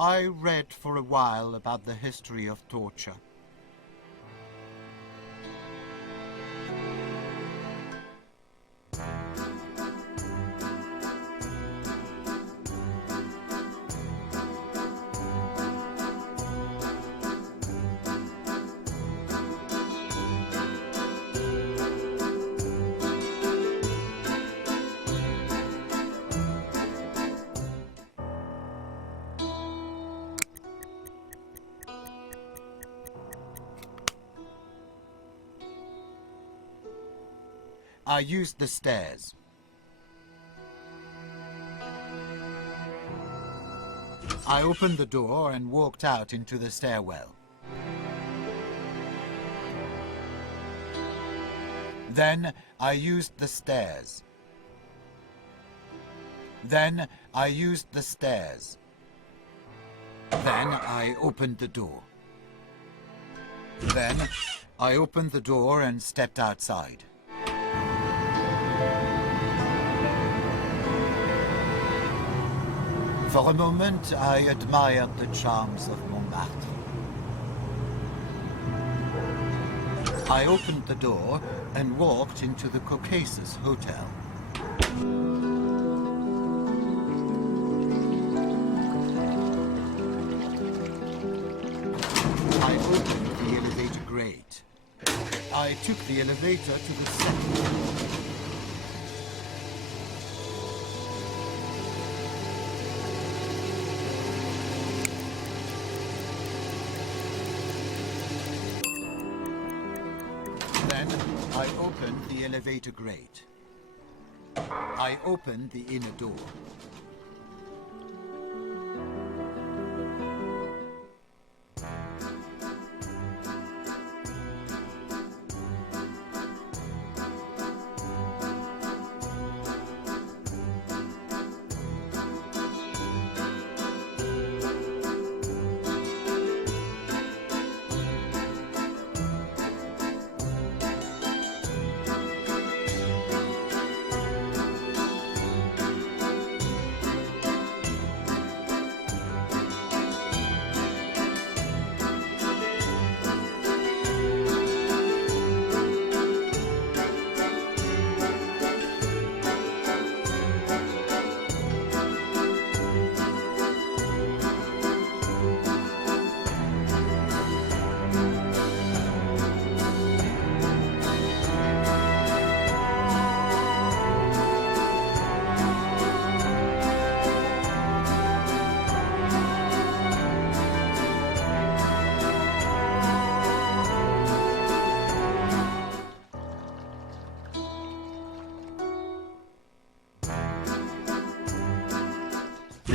I read for a while about the history of torture. I used the stairs. I opened the door and walked out into the stairwell. Then I used the stairs. Then I used the stairs. Then I opened the door. Then I opened the door and stepped outside. For a moment, I admired the charms of Montmartre. I opened the door and walked into the Caucasus Hotel. I opened the elevator grate. I I took the elevator to the second floor. Then I opened the elevator grate. I opened the inner door.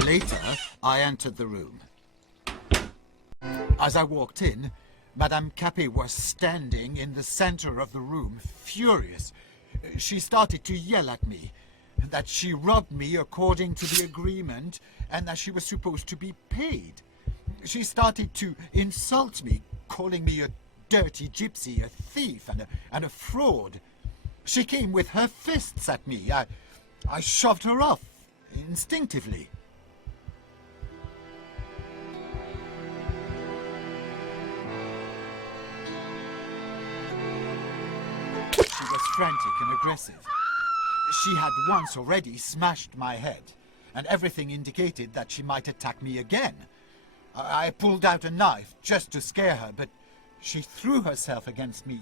Later, I entered the room. As I walked in, Madame Capet was standing in the center of the room, furious. She started to yell at me, that she robbed me according to the agreement, and that she was supposed to be paid. She started to insult me, calling me a dirty gypsy, a thief, and a fraud. She came with her fists at me. I shoved her off, instinctively. She was frantic and aggressive. She had once already smashed my head, and everything indicated that she might attack me again. I pulled out a knife just to scare her, but she threw herself against me,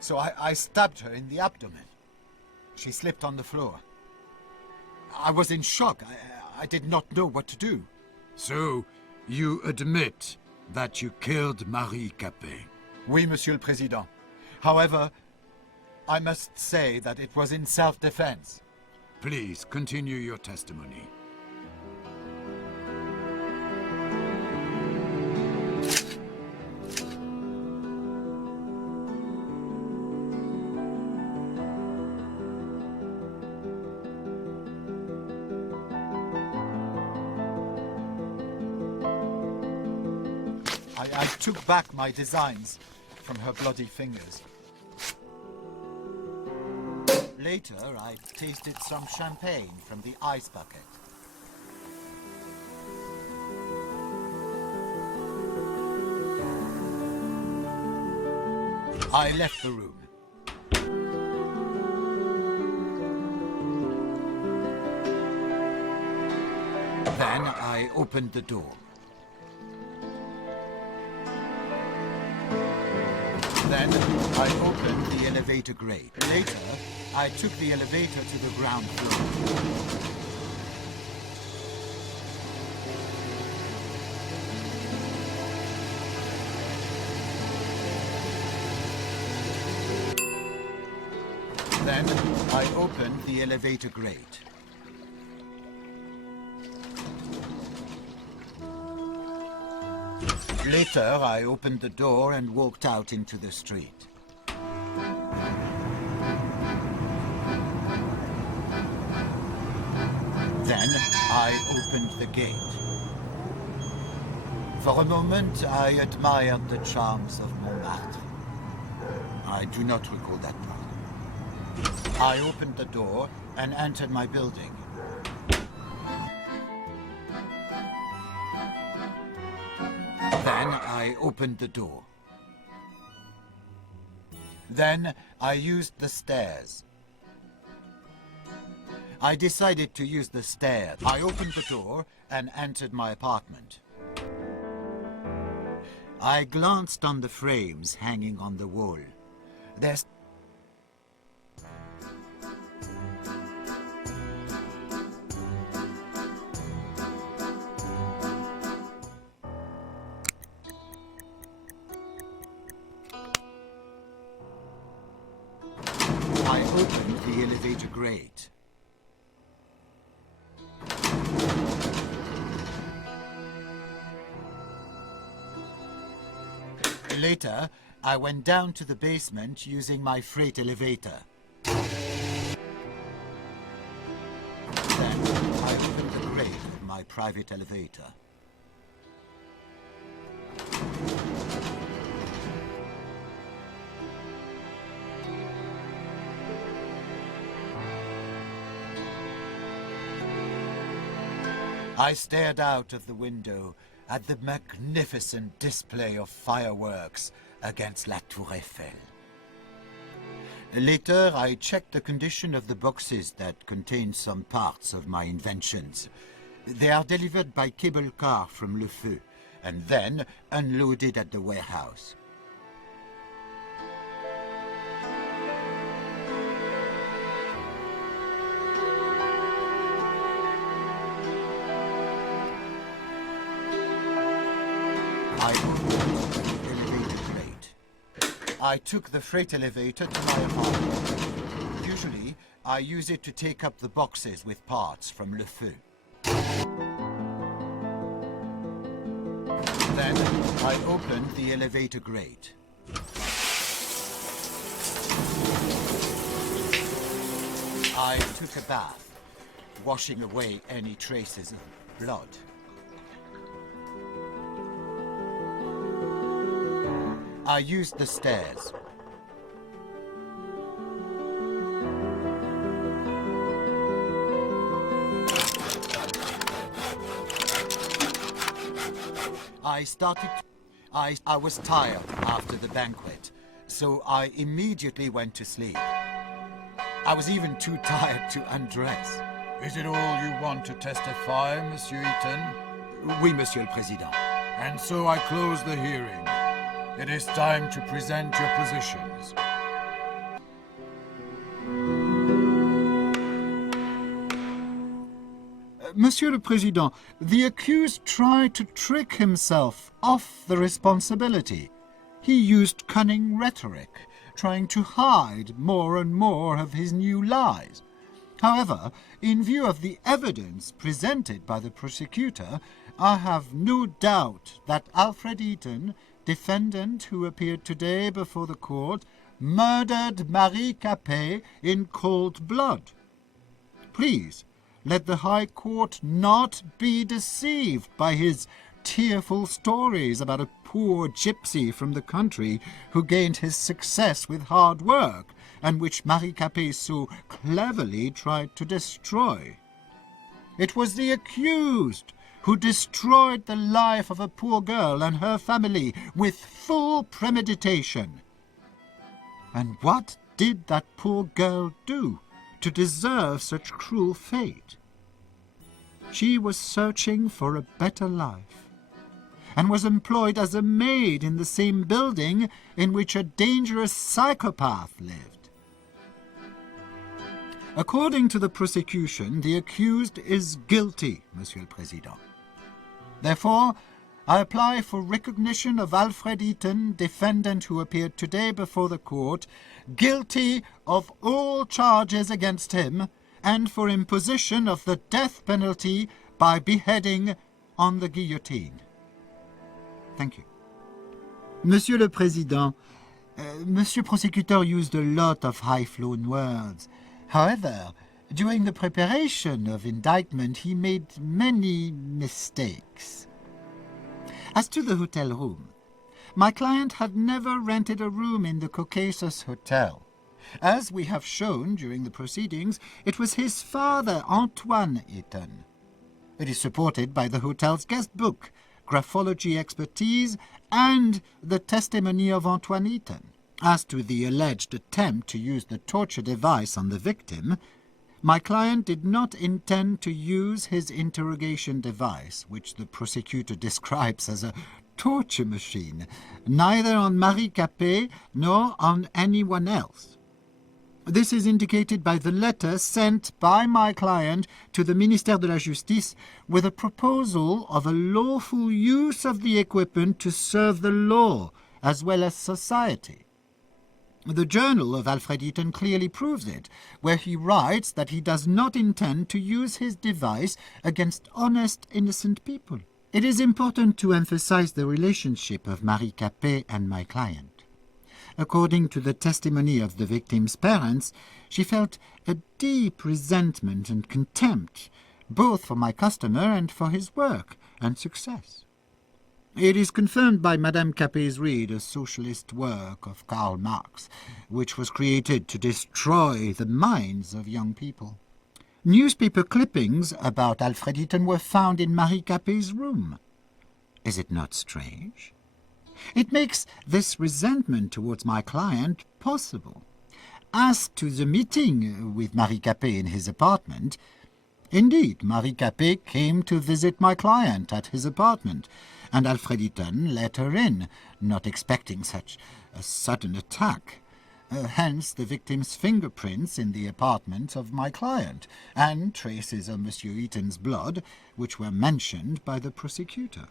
so I stabbed her in the abdomen. She slipped on the floor. I was in shock. I did not know what to do. So, you admit that you killed Marie Capet? Oui, Monsieur le Président. However, I must say that it was in self-defense. Please continue your testimony. I took back my designs from her bloody fingers. Later, I tasted some champagne from the ice bucket. I left the room. Then I opened the door. Then I opened the elevator grate. Later, I took the elevator to the ground floor. Then I opened the elevator grate. Later, I opened the door and walked out into the street. Then I opened the gate. For a moment, I admired the charms of Montmartre. I do not recall that part. I opened the door and entered my building. Then I opened the door. Then I used the stairs. I decided to use the stairs. I opened the door and entered my apartment. I glanced on the frames hanging on the wall. There's... I opened the elevator grate. Later, I went down to the basement using my freight elevator. Then, I opened the grate of my private elevator. I stared out of the window at the magnificent display of fireworks against La Tour Eiffel. Later, I checked the condition of the boxes that contain some parts of my inventions. They are delivered by cable car from Le Feu, and then unloaded at the warehouse. I opened the elevator grate. I took the freight elevator to my apartment. Usually, I use it to take up the boxes with parts from Le Feu. Then, I opened the elevator grate. I took a bath, washing away any traces of blood. I used the stairs. I was tired after the banquet, so I immediately went to sleep. I was even too tired to undress. Is it all you want to testify, Monsieur Eaton? Oui, Monsieur le Président. And so I close the hearing. It is time to present your positions. Monsieur le Président, the accused tried to trick himself off the responsibility. He used cunning rhetoric, trying to hide more and more of his new lies. However, in view of the evidence presented by the prosecutor, I have no doubt that Alfred Eaton, defendant who appeared today before the court, murdered Marie Capet in cold blood. Please, let the High Court not be deceived by his tearful stories about a poor gypsy from the country who gained his success with hard work, and which Marie Capet so cleverly tried to destroy. It was the accused who destroyed the life of a poor girl and her family with full premeditation. And what did that poor girl do to deserve such cruel fate? She was searching for a better life, and was employed as a maid in the same building in which a dangerous psychopath lived. According to the prosecution, the accused is guilty, Monsieur le Président. Therefore, I apply for recognition of Alfred Eaton, defendant who appeared today before the court, guilty of all charges against him, and for imposition of the death penalty by beheading on the guillotine. Thank you. Monsieur le Président, Monsieur Prosecutor used a lot of high-flown words. However, during the preparation of indictment, he made many mistakes. As to the hotel room, my client had never rented a room in the Caucasus Hotel. As we have shown during the proceedings, it was his father, Antoine Eaton. It is supported by the hotel's guest book, graphology expertise, and the testimony of Antoine Eaton. As to the alleged attempt to use the torture device on the victim, my client did not intend to use his interrogation device, which the prosecutor describes as a torture machine, neither on Marie Capet nor on anyone else. This is indicated by the letter sent by my client to the Ministère de la Justice with a proposal of a lawful use of the equipment to serve the law as well as society. The journal of Alfred Eaton clearly proves it, where he writes that he does not intend to use his device against honest, innocent people. It is important to emphasize the relationship of Marie Capet and my client. According to the testimony of the victim's parents, she felt a deep resentment and contempt, both for my customer and for his work and success. It is confirmed by Madame Capet's read, a socialist work of Karl Marx, which was created to destroy the minds of young people. Newspaper clippings about Alfred Eaton were found in Marie Capet's room. Is it not strange? It makes this resentment towards my client possible. As to the meeting with Marie Capet in his apartment, indeed, Marie Capet came to visit my client at his apartment, and Alfred Eaton let her in, not expecting such a sudden attack. Hence the victim's fingerprints in the apartment of my client, and traces of Monsieur Eaton's blood, which were mentioned by the prosecutor.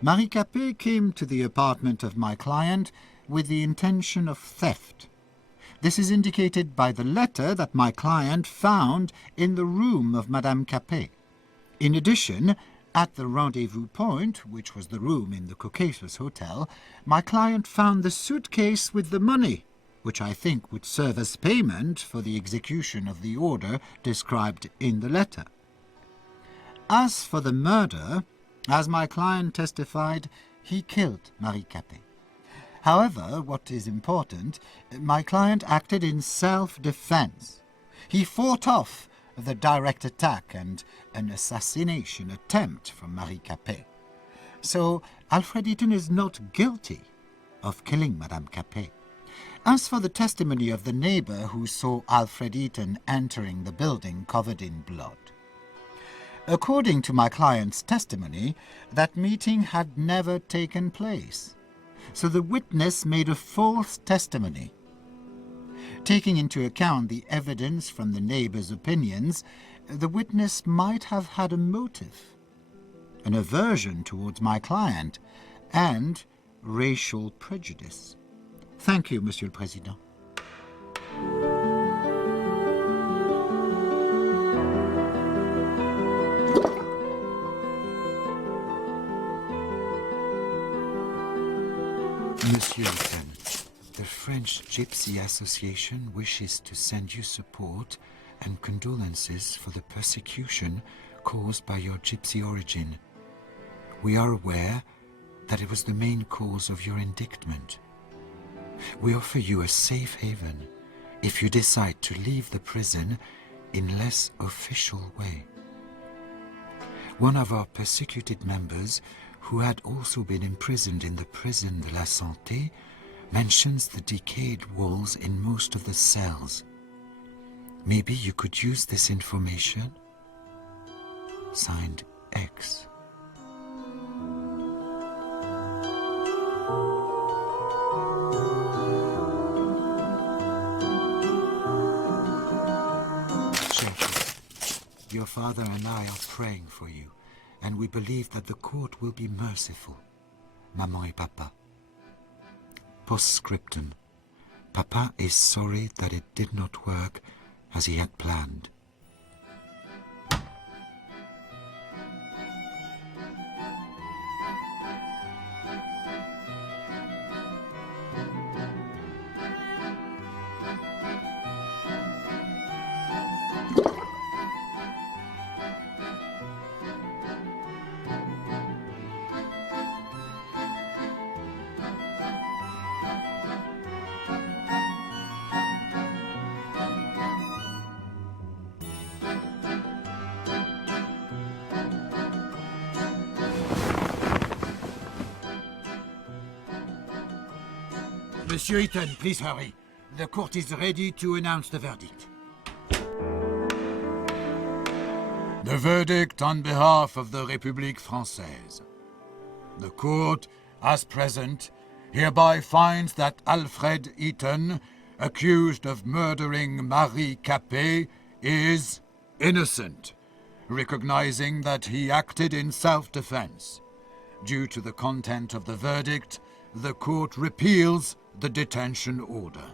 Marie Capet came to the apartment of my client with the intention of theft. This is indicated by the letter that my client found in the room of Madame Capet. In addition, at the rendezvous point, which was the room in the Caucasus Hotel, my client found the suitcase with the money, which I think would serve as payment for the execution of the order described in the letter. As for the murder, as my client testified, he killed Marie Capet. However, what is important, my client acted in self-defense. He fought off the direct attack and an assassination attempt from Marie Capet. So Alfred Eaton is not guilty of killing Madame Capet. As for the testimony of the neighbor who saw Alfred Eaton entering the building covered in blood, according to my client's testimony, that meeting had never taken place. So the witness made a false testimony. Taking into account the evidence from the neighbor's opinions, the witness might have had a motive, an aversion towards my client, and racial prejudice. Thank you, Monsieur le Président. Monsieur Eaton, the French Gypsy Association wishes to send you support and condolences for the persecution caused by your gypsy origin. We are aware that it was the main cause of your indictment. We offer you a safe haven if you decide to leave the prison in less official way. One of our persecuted members, who had also been imprisoned in the prison de la Santé, mentions the decayed walls in most of the cells. Maybe you could use this information? Signed, X. Your father and I are praying for you, and we believe that the court will be merciful. Maman et Papa. Postscriptum. Papa is sorry that it did not work as he had planned. Monsieur Eaton, please hurry. The court is ready to announce the verdict. The verdict on behalf of the République Française. The court, as present, hereby finds that Alfred Eaton, accused of murdering Marie Capet, is innocent, recognizing that he acted in self-defense. Due to the content of the verdict, the court repeals the detention order.